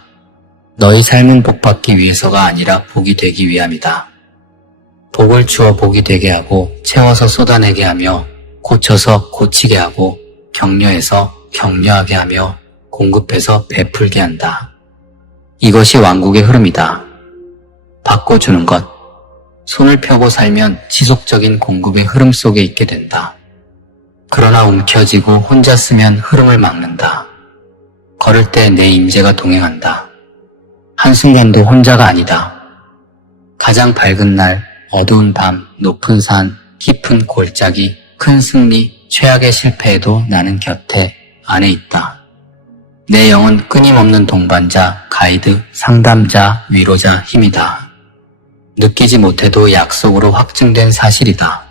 너희 삶은 복받기 위해서가 아니라 복이 되기 위함이다. 복을 주어 복이 되게 하고 채워서 쏟아내게 하며 고쳐서 고치게 하고 격려해서 격려하게 하며 공급해서 베풀게 한다. 이것이 왕국의 흐름이다. 바꿔주는 것. 손을 펴고 살면 지속적인 공급의 흐름 속에 있게 된다. 그러나 움켜쥐고 혼자 쓰면 흐름을 막는다. 걸을 때 내 임재가 동행한다. 한순간도 혼자가 아니다. 가장 밝은 날, 어두운 밤, 높은 산, 깊은 골짜기, 큰 승리, 최악의 실패에도 나는 곁에 안에 있다. 내 영은 끊임없는 동반자, 가이드, 상담자, 위로자, 힘이다. 느끼지 못해도 약속으로 확증된 사실이다.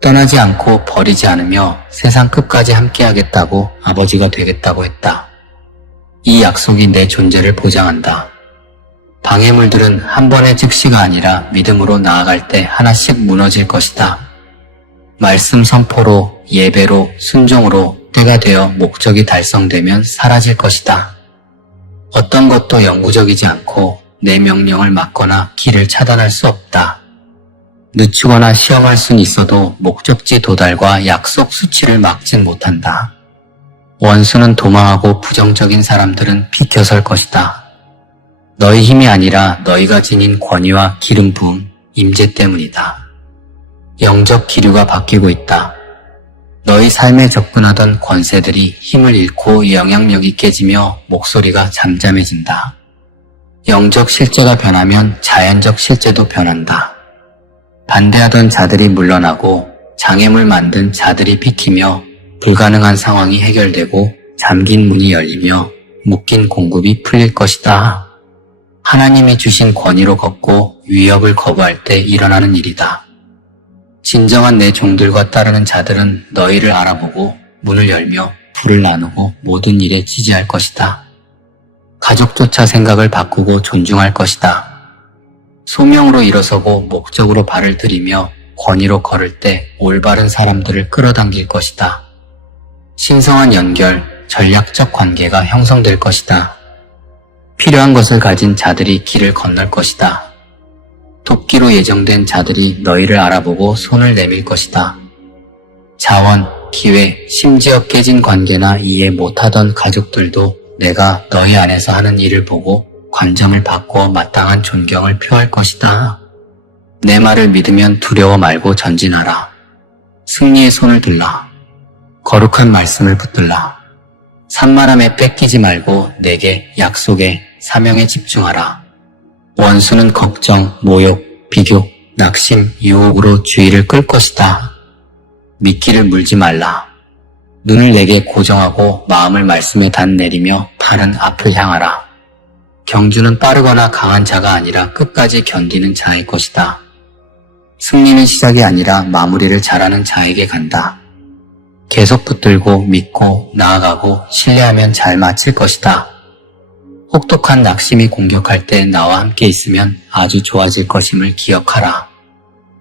떠나지 않고 버리지 않으며 세상 끝까지 함께하겠다고 아버지가 되겠다고 했다. 이 약속이 내 존재를 보장한다. 방해물들은 한 번의 즉시가 아니라 믿음으로 나아갈 때 하나씩 무너질 것이다. 말씀 선포로, 예배로, 순종으로 때가 되어 목적이 달성되면 사라질 것이다. 어떤 것도 영구적이지 않고 내 명령을 막거나 길을 차단할 수 없다. 늦추거나 시험할 순 있어도 목적지 도달과 약속 수치를 막진 못한다. 원수는 도망하고 부정적인 사람들은 비켜설 것이다. 너희 힘이 아니라 너희가 지닌 권위와 기름 부음, 임재 때문이다. 영적 기류가 바뀌고 있다. 너희 삶에 접근하던 권세들이 힘을 잃고 영향력이 깨지며 목소리가 잠잠해진다. 영적 실제가 변하면 자연적 실제도 변한다. 반대하던 자들이 물러나고 장애물 만든 자들이 비키며 불가능한 상황이 해결되고 잠긴 문이 열리며 묶인 공급이 풀릴 것이다. 하나님이 주신 권위로 걷고 위협을 거부할 때 일어나는 일이다. 진정한 내 종들과 따르는 자들은 너희를 알아보고 문을 열며 불을 나누고 모든 일에 지지할 것이다. 가족조차 생각을 바꾸고 존중할 것이다. 소명으로 일어서고 목적으로 발을 들이며 권위로 걸을 때 올바른 사람들을 끌어당길 것이다. 신성한 연결, 전략적 관계가 형성될 것이다. 필요한 것을 가진 자들이 길을 건널 것이다. 돕기로 예정된 자들이 너희를 알아보고 손을 내밀 것이다. 자원, 기회, 심지어 깨진 관계나 이해 못하던 가족들도 내가 너희 안에서 하는 일을 보고 관점을 바꾸어 마땅한 존경을 표할 것이다. 내 말을 믿으면 두려워 말고 전진하라. 승리의 손을 들라. 거룩한 말씀을 붙들라. 산만함에 뺏기지 말고 내게, 약속에, 사명에 집중하라. 원수는 걱정, 모욕, 비교, 낙심, 유혹으로 주의를 끌 것이다. 미끼를 물지 말라. 눈을 내게 고정하고 마음을 말씀에 단 내리며 발은 앞을 향하라. 경주는 빠르거나 강한 자가 아니라 끝까지 견디는 자의 것이다. 승리는 시작이 아니라 마무리를 잘하는 자에게 간다. 계속 붙들고 믿고 나아가고 신뢰하면 잘 마칠 것이다. 혹독한 낙심이 공격할 때 나와 함께 있으면 아주 좋아질 것임을 기억하라.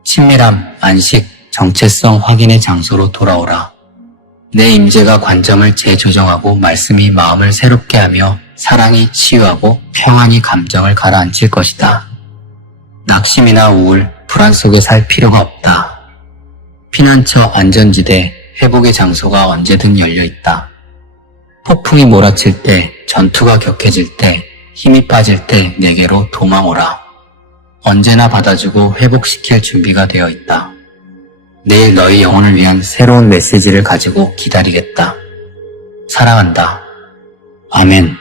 친밀함, 안식, 정체성 확인의 장소로 돌아오라. 내 임재가 관점을 재조정하고 말씀이 마음을 새롭게 하며 사랑이 치유하고 평안이 감정을 가라앉힐 것이다. 낙심이나 우울, 불안 속에 살 필요가 없다. 피난처, 안전지대, 회복의 장소가 언제든 열려있다. 폭풍이 몰아칠 때, 전투가 격해질 때, 힘이 빠질 때 내게로 도망오라. 언제나 받아주고 회복시킬 준비가 되어 있다. 내일 너희 영혼을 위한 새로운 메시지를 가지고 기다리겠다. 사랑한다. 아멘.